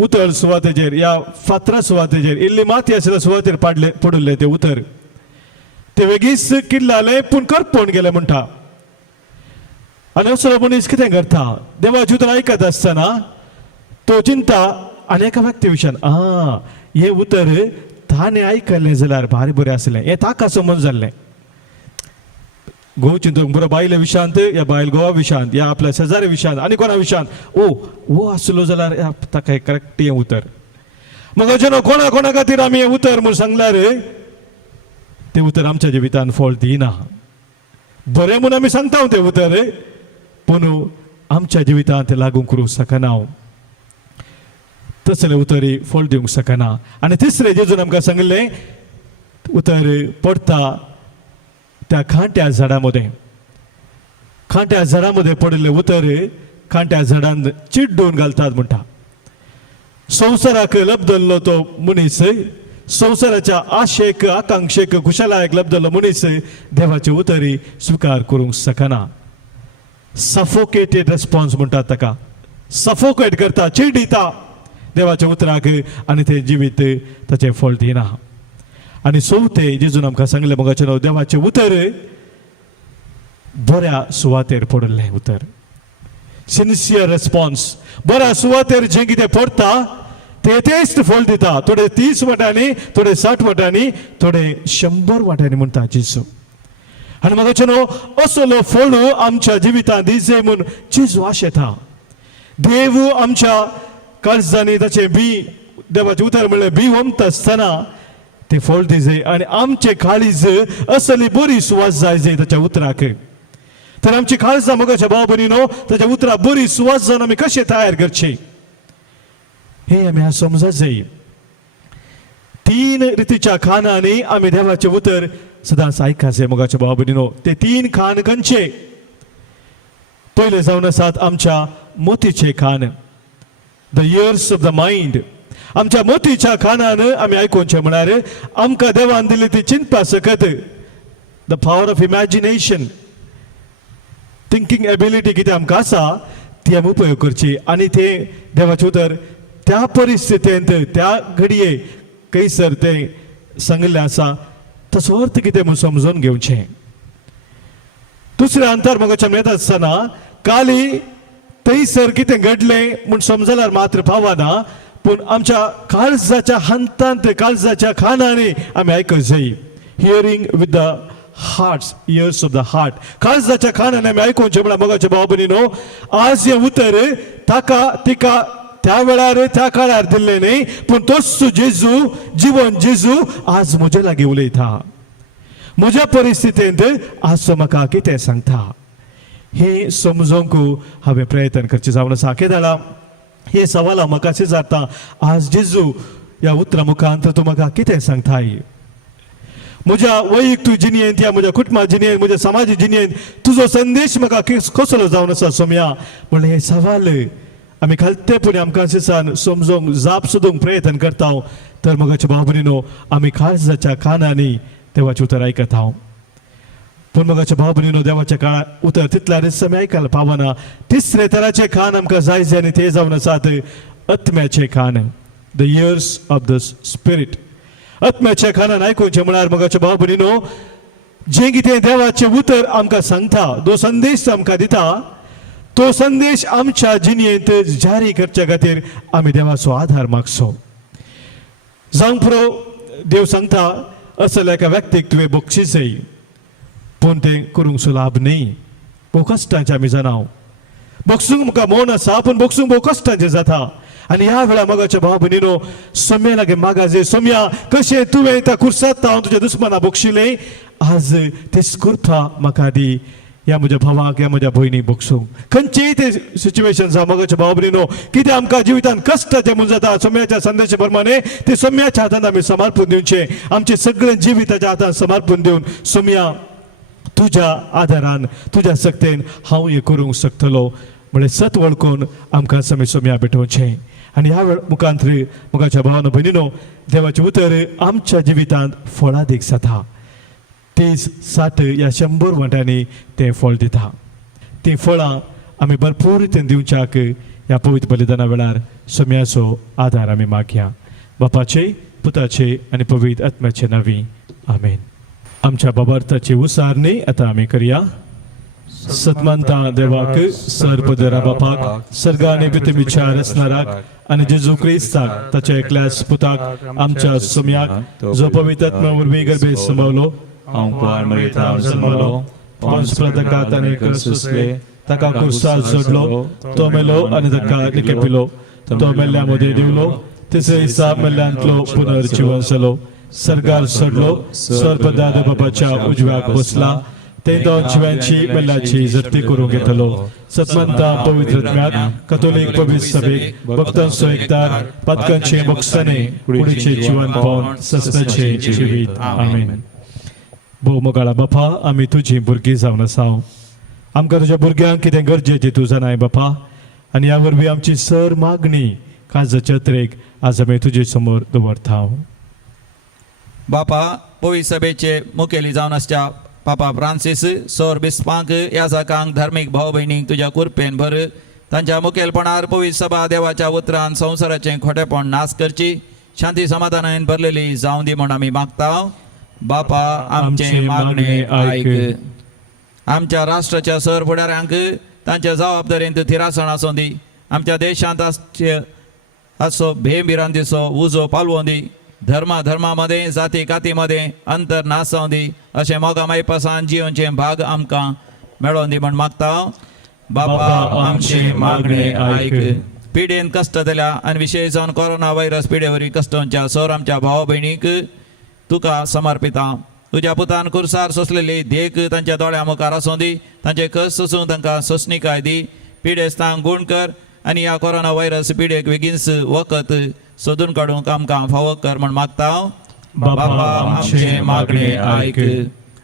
उतर सुवातेचेर या फातरा सुवातेचेर इल्ली माती आशिल्ल्या सुवातेर पडले ते उतर ते वेगीच किल्लाले पूण करपोवन गेले म्हणटा आनी असलो मनीस कितें करता देवाची उतर आयकत आसतना तो चिंता आनी एका व्यक्ती विशयान हे उतर ताणें आयकलें जाल्यार भारी बरें आसलें हें ताका समज जाल्लें गोंयचे बरो बायले विशांत या बायल गोवा विशांत या आपल्या शेजारी विशांत आनी कोणा विशांत वो आसलो जाल्यार ताका करेक्ट हें उतर मग न्हू कोणा खातीर आमी हें उतर म्हूण सांगल्यार तें उतर आमच्या जिवितांत फळ दिना बरें म्हूण आमी सांगता तें उतर पूण आमच्या जिवितांत लागू करूंक शकना तसलें उतरी फळ दिवंक शकना आनी तिसरें जेजून आमकां सांगलें उतर पडटा त्या खांट्या झाडामध्ये पडिल्ले उतर खांट्या झाडान चिड्डून घालतात म्हणटा संवसाराक लबदल्लो तो मनीस संवसाराच्या आशेक आकांक्षेक कुशलायक लबदल्लो मनीस देवाचे उतरी स्विकार करूंक शकना सफोकेटेड रेस्पॉन्स म्हणटात ताका सफोकेट करता चिड्डिता देवाच्या उतराक आनी ते जिवीत ताचें फळ दिना आनी चवथे जेजून आमकां सांगलें मोगाचें न्हू देवाचें उतर बऱ्या सुवातेर पडिल्लें उतर सिन्सियर रेस्पॉन्स बऱ्या सुवातेर जें कितें पडटा तेच फळ दिता थोडे 30 वाटांनी थोडे 60 वाटांनी थोडे 100 वाटांनी म्हणटा जेजू आनी मोगाचें न्हू असलो फळ आमच्या जिवितांत दिसे म्हूण जेजू आशेता देव आमच्या काळजांनी ताचें बी देवाचें उतर म्हणलें बी वमता आसतना ते फळ दिजे आनी आमचे काळीज असली बरी सुवास जाय जाय ताच्या उतराक तर आमची काळजां मोगाच्या भाव भयणीनो ताच्या उतराक बरी सुवास जावन आमी कशें तयार करचे हे आमी समजत जाय 3 रितीच्या खानांनी आमी देवाचें उतर सदांच आयकाचें मोगाच्या भाव भयणीनो ते 3 खान खंयचे पयले जावन आसात आमच्या मोतीचे खान the ears of the mind आमच्या मोतीच्या खानान आमी आयकोवचें म्हळ्यार आमकां देवान दिली ती चिंतपा सकत the power of imagination thinking ability कितें आमकां आसा ती आमी उपयोग करची आनी ते देवाचें उतर त्या परिस्थितींत त्या घडये खंयसर तें सांगिल्लें आसा ताचो अर्थ कितें म्हूण समजून घेवचें दुसऱ्या अंतर मोगाच्या येता आसतना काली थंयसर कितें घडलें म्हूण समजल्यार मात्र पावना पूण आमच्या काळजाच्या हंतांत काळजाच्या खानांनी आमी आयकूंक जाय hearing with the hearts years of the heart काळजाच्या खानांनी आमी आयकोवचें म्हळ्यार मोगाचे भाव भयणीनो आज हें उतर ताका तिका त्या वेळार त्या काळार दिल्लें न्ही पूण तोच जेजू जीवन जेजू आज म्हजे लागीं उलयता म्हज्या परिस्थितींत आज तो म्हाका कितें सांगता हे समजूंक हांवें प्रयत्न करचें जावन आसा केदाळा हे सवाल म्हाका जाता आज जेजू ह्या उतरा मुखांत तूं म्हाका कितें सांगताय म्हज्या वैयक्तीक जिणेंत या म्हज्या कुटुंबा जिणेंत म्हज्या समाजीक जिणेंत तुजो संदेश म्हाका कसलो जावन आसा सोम्या म्हणल्यार हे सवाल आमी खालतेपणी आमकां दिसान समजूंक जाप सोदूंक प्रयत्न करता तर मोगाचे भाव भयणीनो आमी काळजाच्या कानांनी देवाचें उतर आयकत हांव पूण मोगाच्या भाव भयणीनो देवाच्या काळा उतर तितल्या रिस आमी आयकला पावना तिसरे तराचे खान आमकां जाय जाय आनी ते जावन आसात आत्म्याचे खान the ears of the spirit आत्म्याच्या खानान आयकुचें म्हळ्यार मोगाच्या भाव भयणीनो जें कितें देवाचें उतर आमकां सांगता जो संदेश आमकां दिता तो संदेश आमच्या जिणेंत जारी करचे खातीर आमी देवाचो आधार मागचो जावंक पुरो देव सांगता असल्या एका व्यक्तीक तुवें बक्षीस जाय पूण तें करूंक सुलाभ न्ही भोव कश्टांचें आमी जाणाव बक्षूंक म्हाका मौन आसा पूण बक्षूंक भोव कश्टांचें जाता आनी ह्या वेळा मोगाच्या भाव भयणीनो सोम्या लागीं मागा जे सोम्या कशें तुवें त्या कुर्सांत हांव तुज्या दुस्माना बक्षिलें आज तेच कुर्ता म्हाका दी ह्या म्हज्या भावाक ह्या म्हज्या भयणीक बक्षूंक खंयचेय ते सिच्युएशन जावं मोगाच्या भाव भयणीनो कितें आमकां जिवितांत कश्टाचें म्हूण जाता सोम्याच्या संदेशा प्रमाणे ते सोम्याच्या हातांत आमी समर्पून दिवचें आमचें सगळें जिवीत ताच्या हातांत समर्पून दिवन सोम्या तुज्या आदारान तुज्या सक्तेन हांव हें करूंक शकतलो म्हळ्यार सत वळखून आमकां समी सोम्या भेटोवचें आनी ह्या मुखांतरी मोगाच्या भावानो भयणीनो देवाचें उतर आमच्या जिवितांत फळादीक जाता 30, 60 या 100 वाटांनी तें फळ दिता तीं फळां आमी भरपूर रितीन दिवच्याक ह्या पवित्र बलिदाना वेळार सोम्याचो आदार आमी मागया. बापाचे, पुताचे आनी पवित्र आत्म्याचे नांवी. आमेन. आमच्या बाबार्थाची उसारणी आता आमी करया. सतमंता देवाक, सर्पदरा बापाक, सर्गा आनी भितर विचार असणाराक आनी जेजू क्रिस्ताक ताच्या एकल्याच पुताक आमच्या सोम्याक जो पवित्र आत्म्या वरवीं गर्भेत संभवलो, जल्मलो, पोंस पिलाताकात आनी सोंसले, ताका क्रुसार जोडलो, तो मेलो आनी ताका निकेपिलो, तो मेल्ल्या मदीं दिवलो, तिसरे दिसा मेल्ल्यांतलो पुनर्जीवन जालो, सर्गार सोडलो, सर्पदाद बापाच्या उजव्याक बसला, ते दोन जिवांची मेल्ल्याची जप्ती करून घेतलो. सतमंता पवित्र आत्म्याक, कॅथोलिक पवित्र सभेक, भक्तांचो एकदार, पातकांचे मोक्षाने, कुडीचे जिवन पावन सस्ताचे जिवीत. आमेन. भोव मोगाळा बापा, आमी तुजी भुरगीं जावन आसाव. आमकां तुज्या भुरग्यांक कितें गरजेचें तूं जाणाय बापा, आनी ह्या वरवीं आमची सर मागणी काळजाच्या जत्रेक आज आमी तुजे समोर दवरता. बापा, पवित्र सभेचे मुखेली जावन आसच्या पापा फ्रांसीस, सौर बिस्पांक, याजकांक, धार्मीक भाव भयणींक तुज्या कुरपेन भर. तांच्या मुखेलपणार पवित्र सभा देवाच्या उतरान संवसाराचें खोटेपण नाश करची, शांती समाधानान भरलेली जावं दी म्हण आमी मागता. बापा, आमचे मागणे आयक. आमच्या राष्ट्राच्या सर फुडाऱ्यांक तांच्या जबाबदारेंत थिरासण आसूं दी. आमच्या देशांत आसो भेंबिरांतीचो उजो पालवों दी. धर्मामध्ये, जाती कातीमध्ये अंतर नासों दी. अशें मोगामाई पासान जिवनचें भाग आमकां मेळोवन दी म्हण मागता. बापा, आमचे मागणे आयक. पिडेन कश्ट जाल्या आनी विशेश जावन कोरोना व्हायरस पिडेवरी कश्टांच्या सर आमच्या भाव भयणीक तुका समर्पिता. तुज्या पुतान कुर्सार सोंसलेली देख तांच्या दोळ्या मुखार आसूं दी. तांचे कस सोसूंक तांकां सोंसणीकाय दी. पिडेस्तांक गूण कर आनी ह्या कोरोना व्हायरस पिडेक बेगीनच वखद सोदून काडूंक आमकां फावो कर म्हण मागता. बापा, आमचे मागणे आयक.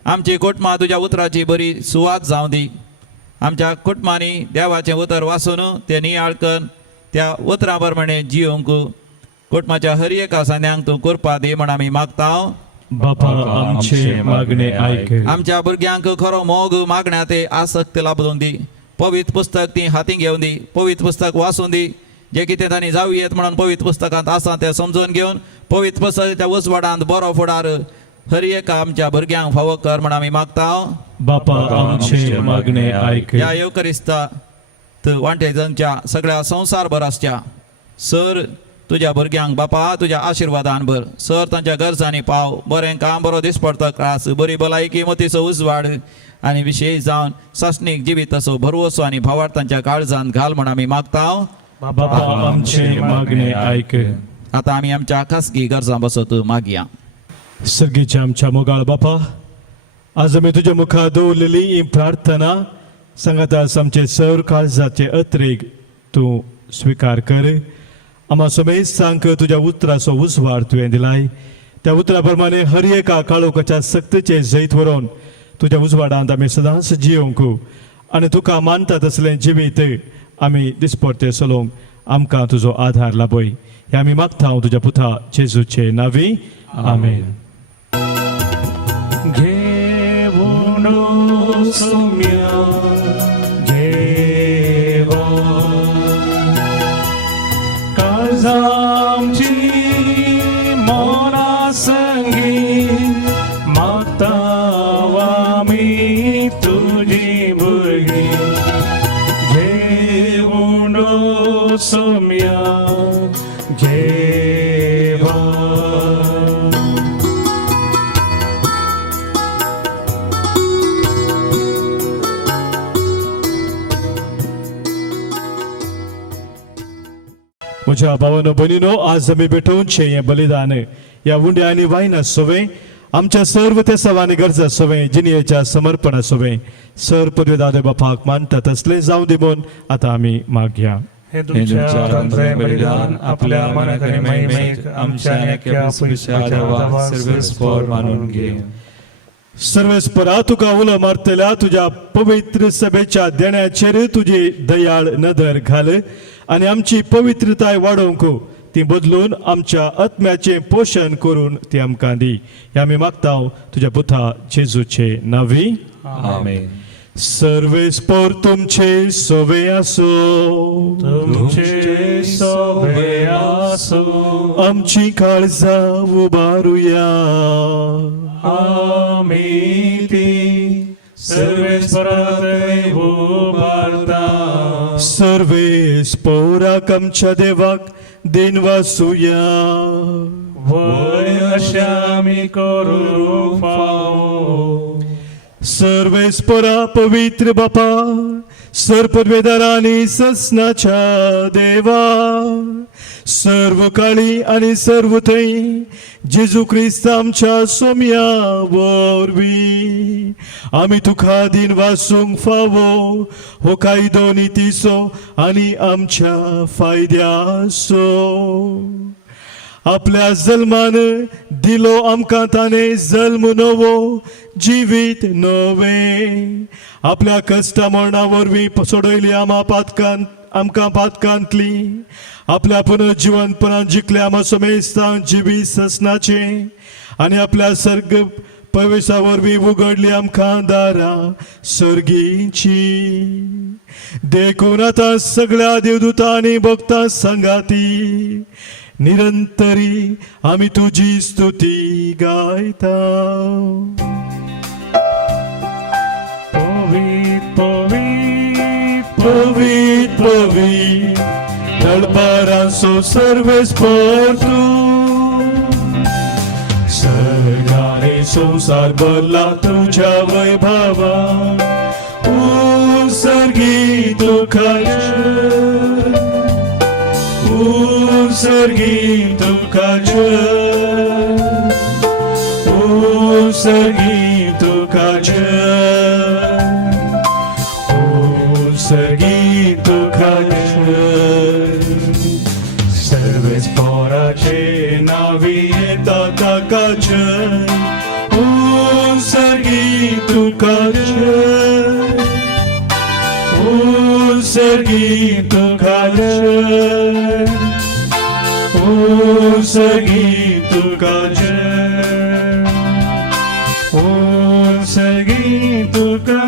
आमची कुटुंबां तुज्या उतराची बरी सुवात जावं दी. आमच्या कुटुंबांनी देवाचें उतर वाचून तें नियाळ कर. त्या उतरा प्रमाणे जियोंक कुटुंबाच्या हर एका सान्यांक तूं कृपा दी म्हण आमी मागता. बापा, आमचे मागणे आयक. आमच्या भुरग्यांक खरो मोग मागण्यात आसक्त लाभून दी. पवित्र पुस्तक ती हातीन घेवन दी. पवित्र पुस्तक वाचून दी. जे कितें तांणी जावं येत म्हणून पवित्र पुस्तकांत आसा तें समजून घेवन पवित्र पुस्तकाच्या उसवाडांत बरो फुडार हर एका आमच्या भुरग्यांक फावो कर म्हण आमी मागता. बापा, आमचे मागणे आयक. ह्या युकरिस्तांत वांटेजांच्या सगळ्या संवसारभर आसच्या सर तुज्या भुरग्यांक बापा तुज्या आशिर्वादान भर. सर तांच्या गरजांनी पाव. बरें काम, बरो दिसपडतो क्रास, बरी भलायकी, मतीचो उजवाड आनी विशेश जावन सासणीक जिविताचो भरवोसो आनी भावार्थ तांच्या काळजांत घाल म्हण आमी मागता. बापा, आमचे मागणे आयक. आता आमी आमच्या खासगी गरजां बसत मागया. सर्गीच्या आमच्या मोगाळ बापा, आज आमी तुज्या मुखार दवरलेली ही प्रार्थना सांगातास आमचे सर काळजाचे अत्रेक तूं स्विकार कर. आम्हा समेस्तांक तुज्या उतराचो उजवाड तुवें दिलाय. त्या उतरा प्रमाणे हर एका काळोखाच्या सक्तीचे जैत व्हरून तुज्या उजवाडांत आमी सदांच जियोंक आनी तुका मानता तसलें जिवीत आमी दिसपडते चलोवंक आमकां तुजो आधार लाभय. हे आमी मागता तुज्या पुता जेजूचे नांवी. आमेन. घेवून सोम्या घेवा काळजांची मोना संगी मागता आमी तुजी भुरगीं. घेवून सोम्या घेवा. म्हज्या भावानो भयणीनो, आज आमी भेटोवचें हें बलिदान ह्या उंड्या आनी वायना सोवें आमच्या सर्व ते सवानी गरजा सोवें जिणेच्या समर्पणा सोवें सर पदवेदादे बापाक मानता तसलें जावं दी म्हूण आतां आमी मागया. हे तुमच्या तंत्रे बलिदान आपल्या मनाक आनी महिमेक आमच्या नेक्या पुरुषाच्या देवा सर्वेस्पर मानून घे. सर्वेस्परा तुका उलो मारतल्या तुज्या पवित्र सभेच्या देण्याचेर तुजी दयाळ नदर घाल आनी आमची पवित्रताय वाडोवंक ती बदलून आमच्या आत्म्याचें पोशण करून ती आमकां दी. हे आमी मागता तुज्या पुता जेजूचे नांवी. आमेन. सर्वेस्पोर तुमचे सोवे आसो, तुमचे सोबे आसो, आमची काळजा उबारुया. आमी ती सर्वेस्परात उबारता. सर्वेस्पोराक आमच्या देवाक दिन वासुया. वय अशें आमी करूंक फावो. सर्वेस्पोरा पवित्र बापा, सर्पद्वेदार आनी ससनाच्या देवा, सर्व काळी आनी सर्व थंय जेजू क्रिस्त आमच्या सोम्या वरवीं आमी तुका दिन वासूंक फावो. हो कायदो नितीचो आनी आमच्या फायद्याचो. आपल्या जल्मान दिलो आमकां ताणे जल्म नवो, जिवीत नवे. आपल्या कश्टा मरणा वरवीं सोडयली आमकां पातकांतली. आपल्या पुनर्जिवनपणान जिखले आमा समेस्तां जिवीत ससनाचे. आनी आपल्या सर्ग प्रवेशा वरवीं उगडली आमकां दारां सर्गीची. देखून आतां सगळ्या देवदूतां आनी भक्तां संगाती निरंतरी आमी तुजी स्तुती गायता. पवित्र पवित्र पवित्र पवित्र दळपारांचो सर्वेस्पोर तूं. सर्गाने संसार भरला तुझ्या वैभवा. सर्गी तुका सर्गी तुका सर्गी तुका सर्गी तुका. सर्वेस्पोराचे नावी येता ताका जय. सर्गी तुका सर्गी तुका सर्गी तुका सर्गी तुका.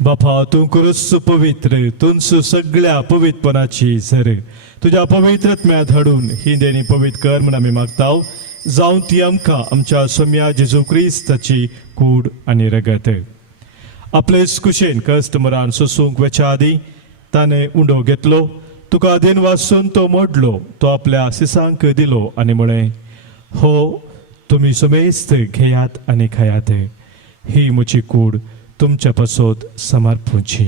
बापा तू करूस पवित्र, तुमचो सगळ्या पवित्रपणाची सर तुझ्या पवित्रत्म्यात हाडून ही देणी पवित्र कर म्हण आमी मागताव. जावं ती आमकां आमच्या सोम्या जेजू क्रिस्ताची कूड आनी रगत. आपले कुशेन कश्ट मरान सोसूंक वेच्या आदी ताणें उंडो घेतलो. तुका दिन वासून तो मोडलो, तो आपल्या सिसांक दिलो आनी म्हळें, हो तुमी समेस्त घेयात आनी खायात. ही म्हजी कूड तुमच्या पासत समर्पूची.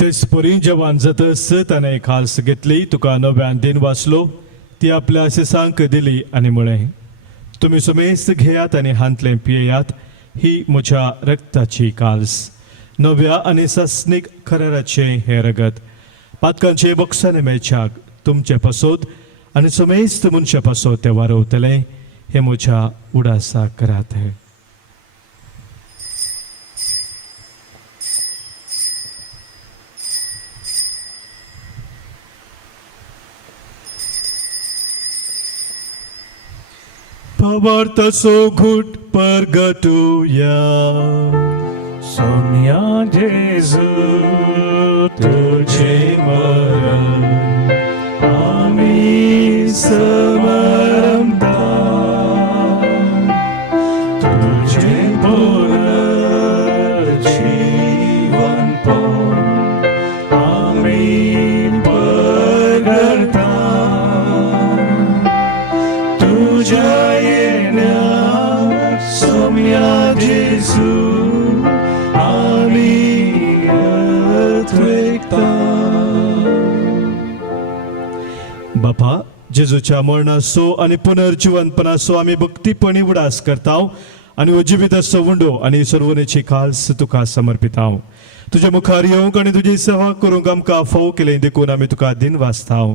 तेच परी जवान जातस ताणें खालस घेतली, तुका नव्यान दिन वाचलो, ती आपल्या सिसांक दिली आनी म्हळें, तुमी समेस्त घेयात आनी हांतलें पियेयात. ही म्हज्या रक्ताची काल्स, नव्या आनी सस्नीक खरेराचें हें रगत. पातकांचे बक्षाने मेळच्याक तुमचे पासत आनी समेस्त मनशा पासत ते वारवतले. हे म्हज्या उडासा करात. Pavartaso gut pergatuya. सोम्या जेजू तुझे मरण आम्ही समरमता. तुझे पुनर्जीवनपण आम्ही पगडता. तुझ्या येण्यात सोम्या जेजू बापा जेजूच्या मरणाचो आनी पुनर्जीवनपणाचो आमी भक्तीपणी उडास करताव आनी हो जिविताचो उंडो आनी सर्वनेची खास तुका समर्पिताव. तुज्या मुखार येवंक आनी तुजी सेवा करूंक आमकां फाव केलें देखून आमी तुका दिन वाचताव.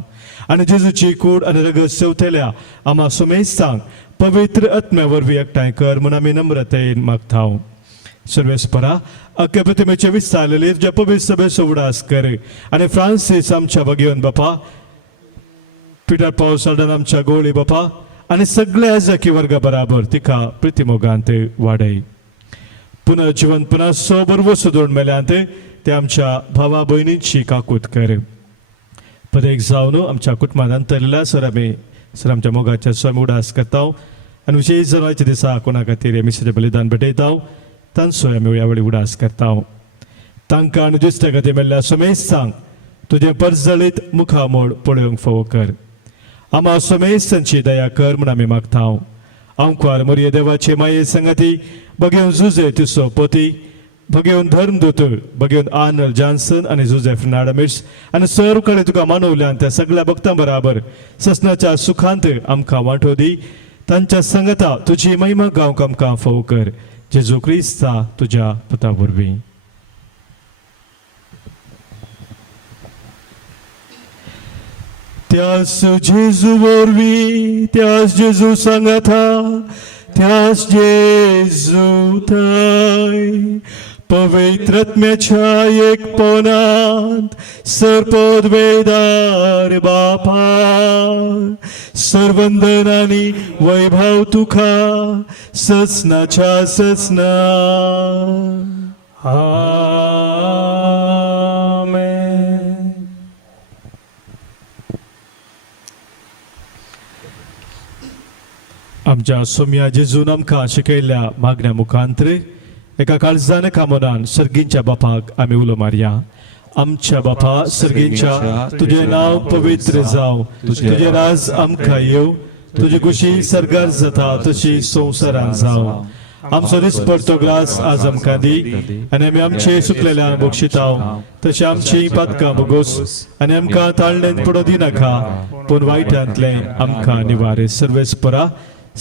आनी जेजूची कूड आनी रगत सेवतल्या आमा सुमेस्तांक पवित्र आत्म्या वरवीं एकठांय कर म्हूण आमी नम्रतेन मागताव. सर्वेस्परा अख्ख्या प्रतिमेचे विस्तारलेले तुझ्या पवित्र सभेचो उडास कर आणि फ्रांसीस आमच्या भगिवन बापा पीटर पावसाडन आमच्या गोळी बापा आणि सगळ्या जकी वर्गा बराबर तिका प्रतिमोगांत वाडय पुन्हा जीवन पुन्हा सोबरवो सुदोड मेल्यांत ते आमच्या भावा भयणींची काकूत कर पदेक जावन आमच्या कुटुंबात अंतरलेल्या सर आमच्या मोगाच्या स्वामी उडास करता आणि विशेष जन्माच्या दिसा कोणा खातीर मिसाचें बलिदान भेटयता तांचो आमी ह्या वेळी उडास करता तांकां आनी दुसऱ्या खातीर मेल्ल्या सोमेस्तांक तुजें परजळीत मुखामोड पळोवंक फावो कर आमा सोमेस्तांची दया कर म्हूण आमी मागता आमकां मोरये देवाचे माये संगती भगेवन जुजे तिसो पोती भगेवन धर्मदूत भगेवन आर्नल्ड जॉन्सन आणि जोसेफ नाडामिट्स आणि सर्व कडे तुका मानवल्यान त्या सगळ्या भक्तां बराबर ससनाच्या सुखांत आमकां वांटो दी तांच्या संगता तुजी महिमा गावंक आमकां फावो कर जेजू क्रिस्ता तुज्या पुता वरवीं त्यास जेजू वरवीं त्यास जेजू सांगता त्यास जेजू थंय पवित्रत्म्याच्या एक पोनांत सरपद वेदार बापा सर्वंदनानी वैभव तुका ससनाच्या ससना आमेन. आमच्या सोम्या जेजून आमकां शिकयल्ल्या मागण्या मुखांतर एका काळजान कामोनान सर्गींच्या बापाक आमी उलो मारया आमच्या बापा सर्गींच्या तुझे नाव पवित्र जाव तुझे राज आमकां येव तुझी कुशी सरगार जाता तशी संवसारांत जाव आमचो दिसपडतो ग्लास आज आमकां दी आनी आमी आमचे सुकलेल्या बक्षिताव तशी आमची पातकां बगोस आनी आमकां ताळणेंत पडो दिनाका पूण वायटांतले आमकां निवारे सर्वेस्परा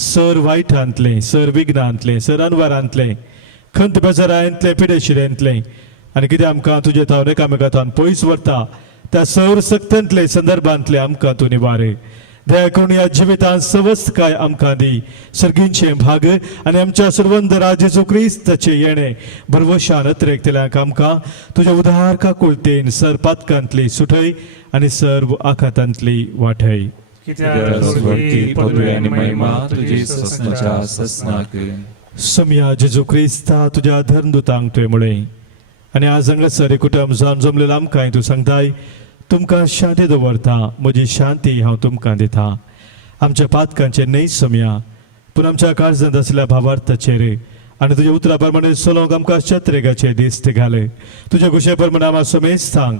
सर वायटांतले सर विघ्नांतले सर अनवरांतले खंत बेजारांतले पिडेशिरेंतले आनी कितें आमकां तुजे तावन एकामेकांतल्यान पयस व्हरता त्या सर सक्तंतले संदर्भांतले आमकां तूं निवारे दया करून ह्या जिवितांत सवस्थकाय आमकां दी सर्गींचे भाग आनी आमच्या सर्वंदरा जेजू क्रिस्ताचे येणे भरवशान अत्रेकतल्यांक आमकां तुज्या उदार काकुळतेन सर पातकांतली सुटय आनी सर्व आखातांतली वाटय सम्या जेजू क्रिस्ता तुझ्या धर्मदुतांक तुवें म्हळें आनी आज हांगासर कुटुंब जावन जमलेलो आमकां तूं सांगताय तुमकां शांती दवरता म्हजी शांती हांव तुमकां दिता आमच्या पातकांचेर न्हय सम्या पूण आमच्या काळजांत आसलेल्या भावार्थाचेर आनी तुज्या उतरा प्रमाणे चलोवंक आमकां छत्रेगाचे दीस घाल तुज्या कुशे प्रमाणे आमकां सोमेस्तांक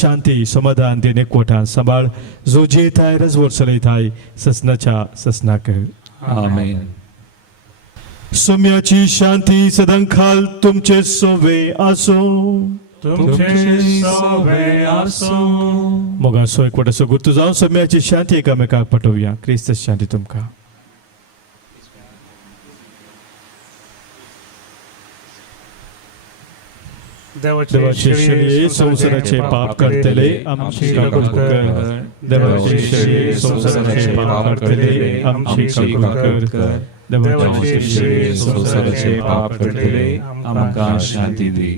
शांती समाधान देन एकवटान सांबाळ जो जेताय रजवोर चलयताय ससनाच्या ससनाक आमेन. सोम्याची शांती सदांखाल तुमचे सोवे आसो मोगासो एकवटाचो गुर्तू जावन सोम्याची शांती एकामेकाक पटोवया क्रिस्त शांती तुमकां देवाचे शरीर संसाराचे पाप करतले आमची काकूळ कर देवाचे शरीर संसाराचे पाप करतले आमची काकूळ कर देवाचे शरीर संसाराचे पाप करतले आमकां शांती दी.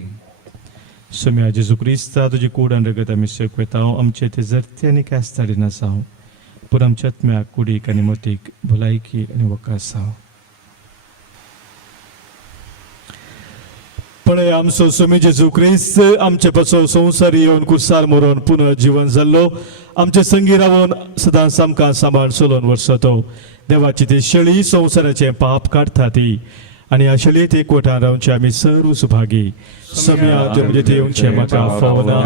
सोम्या जेजू क्रिस्ता तुजी कूड आनी रगत आमी सेवता आमचे ते जरते आनी कास्ताडी नासाव पूण आमच्या आत्म्याक कुडीक आनी मोतीक भलायकी आनी वकास जाव पळय आमचो सोमी जेजू क्रिस्त आमचे पासो संवसार येवन कुसार मरोवन पुनः जीवन जाल्लो आमचे संगी रावून सदांच आमकां सांबाळ चलोवन वर्सो तो देवाची ती शेळी संवसाराचे पाप काडटा ती आनी ह्या शेळयेत एकवटान रावचे आमी सर्व सुभागी सम्या म्हणजे ते येवचे म्हाका फावना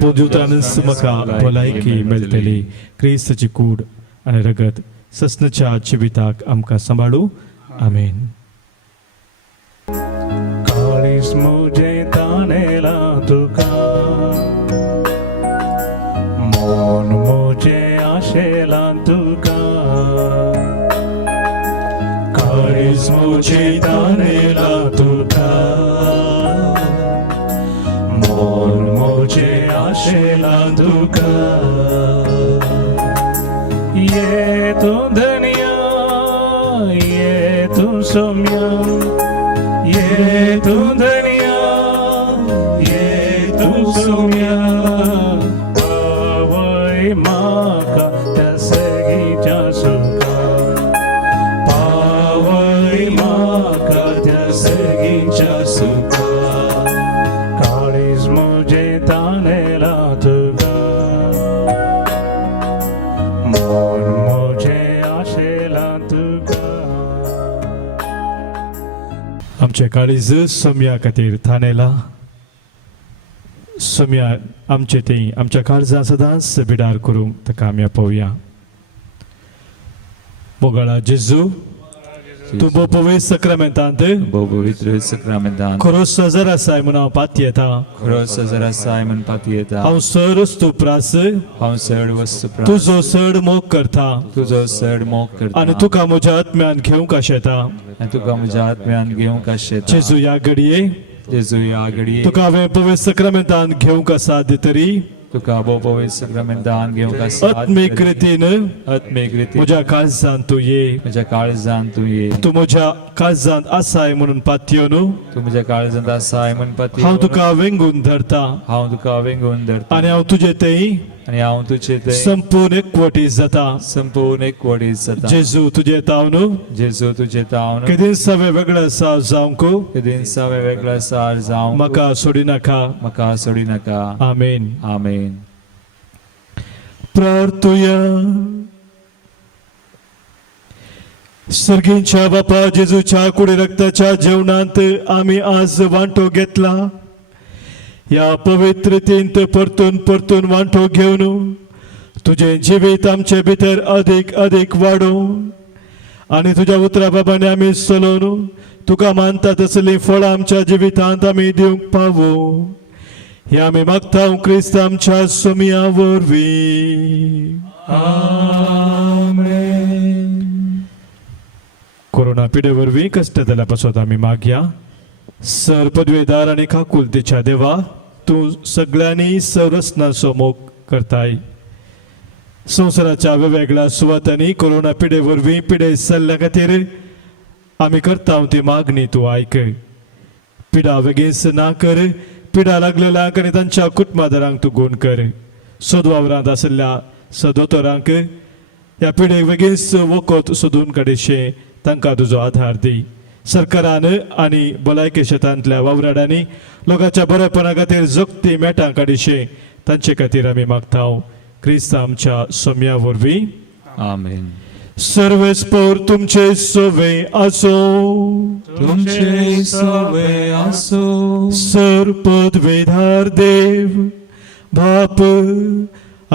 पोजुतानच म्हाका भलायकी मेळटली क्रिस्ताची कूड आनी रगत ससनाच्या जिविताक आमकां सांबाळू आमेन. मुझे तानेला तुका मन मुझे आशेला तुका काळीज मुझे तानेला तुका मन मुझे आशेला तुका ये तू धनिया ये तू सौम्या ये ये तू धनिया ये तू सौम्या पावय माका त्या सगळीच्या सुखात पावय माका त्या सगळीच्या सुखात काळीज मुझे तानेला तुका मन मुझे आशेला तुका आमचे काळीज सोम्या खातीर थानेला सोम्या आमचे ते आमच्या काळजां सदांच बिडार करूंक ताका आमी आपोवया. मोगाळा जेजू तूं बो पवित्र सक्रामेंतांत Bo pavitra sakramentan. खरो सजर आसाय म्हूण हांव पात येता. Khro sazara Simon Patieta. हांव सर वस्तू प्रास How sir was surprised. तुजो चड मोग करता तुझो सड मोग करता. आनी तुका म्हज्या आत्म्यान घेवंक आशेता. आणि तुका म्हज्या आत्म्यान घेवंक आशेता. जेजू ह्या घडये जेजू ह्या घडये तुका हांवें पवित्र सक्रामेंतांत घेवंक आसा तरी तुका बो पवित्र साक्रामेंतान घेवंक आसा. आत्मीक रितीन आत्मीक रितीन म्हज्या काळजांत तूं ये. म्हज्या काळजांत तूं ये. तूं म्हज्या काळजांत आसाय म्हणून पातयो न्हू. तूं म्हज्या काळजांत आसाय म्हण पाती. हांव तुका वेंगून धरता हांव तुका वेंगून धरता. आनी हांव तुजे थंय आनी हांव तुजे थंय संपूर्ण एकवटी जाता. संपूर्ण एकवटीत जाता. जेजू तुजे ताव न्हू. जेजू तुजे तावन केदीन सवे वेगळो आसा जावंक केदीन वेगळा सार जावं म्हाका सोडी नाका. म्हाका सोडी नाका. आमेन. आमेन. प्रार्थुया. सर्गींच्या बापा जेजूच्या कुडी रक्ताच्या जेवणांत आमी आज वांटो घेतला. ह्या पवित्रतेंत परतून परतून वांटो घेवन तुझे जिवीत आमचे भितर अदीक अदीक वाडोवन आनी तुज्या उतरा बाबाने आमी चलोवन तुका मानता तसली फळां आमच्या जिवितांत आमी दिवंक पावो. हे आमी मागता क्रिस्त आमच्या सोम्या वरवीं. कोरोना पिडे वरवीं कश्ट जाल्या पासून आमी मागया. सर पदवेदार आनी काकुलतेच्या देवा तूं सगळ्यांनी सरस्नाचो मोग करताय. संवसाराच्या वेगवेगळ्या सुवातांनी कोरोना पिडे वरवीं पिडे चल्ल्या खातीर आमी करता ती मागणी तूं आयक. पिडा बेगीन ना कर. पिडा लागलेल्यांक आनी तांच्या कुटुंबादारांक तूं गूण कर. सोद वावरांत आशिल्ल्या सदोतोरांक ह्या पिडेक बेगीन वखद सोदून काडीशे तांकां तुजो आधार दी. सरकारान आनी भलायकी क्षेत्रांतल्या वावराड्यांनी लोकांच्या बरेपणा खातीर जगती मेटां काडीशे तांचे खातीर आमी मागता. क्रिस्त आमच्या सोम्या वरवीं. आमेन. सर्वेस्पर तुमचे सोवे आसो. तुमचे सोवे आसो. सर पदवेधार देव बाप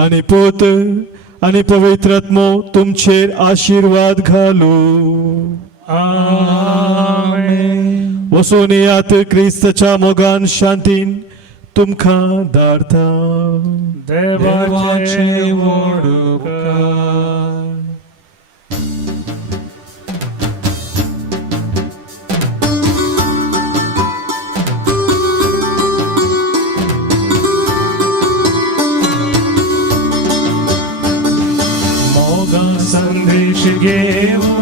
आनी पूत आनी पवित्र आत्मो तुमचेर आशीर्वाद घालो. आमेन. वचून येयात क्रिस्ताच्या मोगान शांतीन तुमकां धाडटा. देवाचे व्हड उपकार. मोगा संदेश घेऊन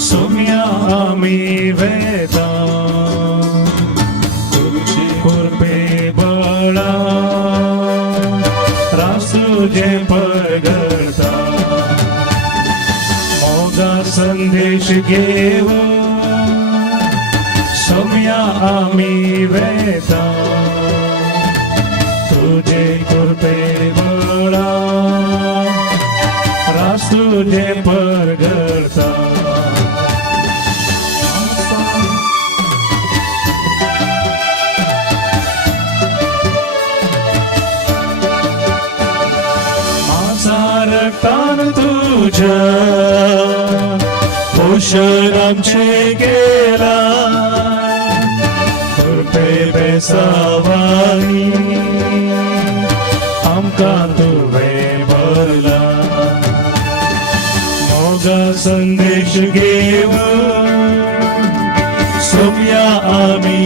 सोम्या आमी वेता. तुझी कृपे बळा रासुजे परगडता. मोगा संदेश घेऊन सोम्या आमी वेता. तुझे कृपे बळा रासुजे परगडता. रक्तान तुझ्या पोषण आमचे गेला. कृपे बेसावानी आमकां तुवें भरला. मोगा संदेश घेऊन सोम्या आमी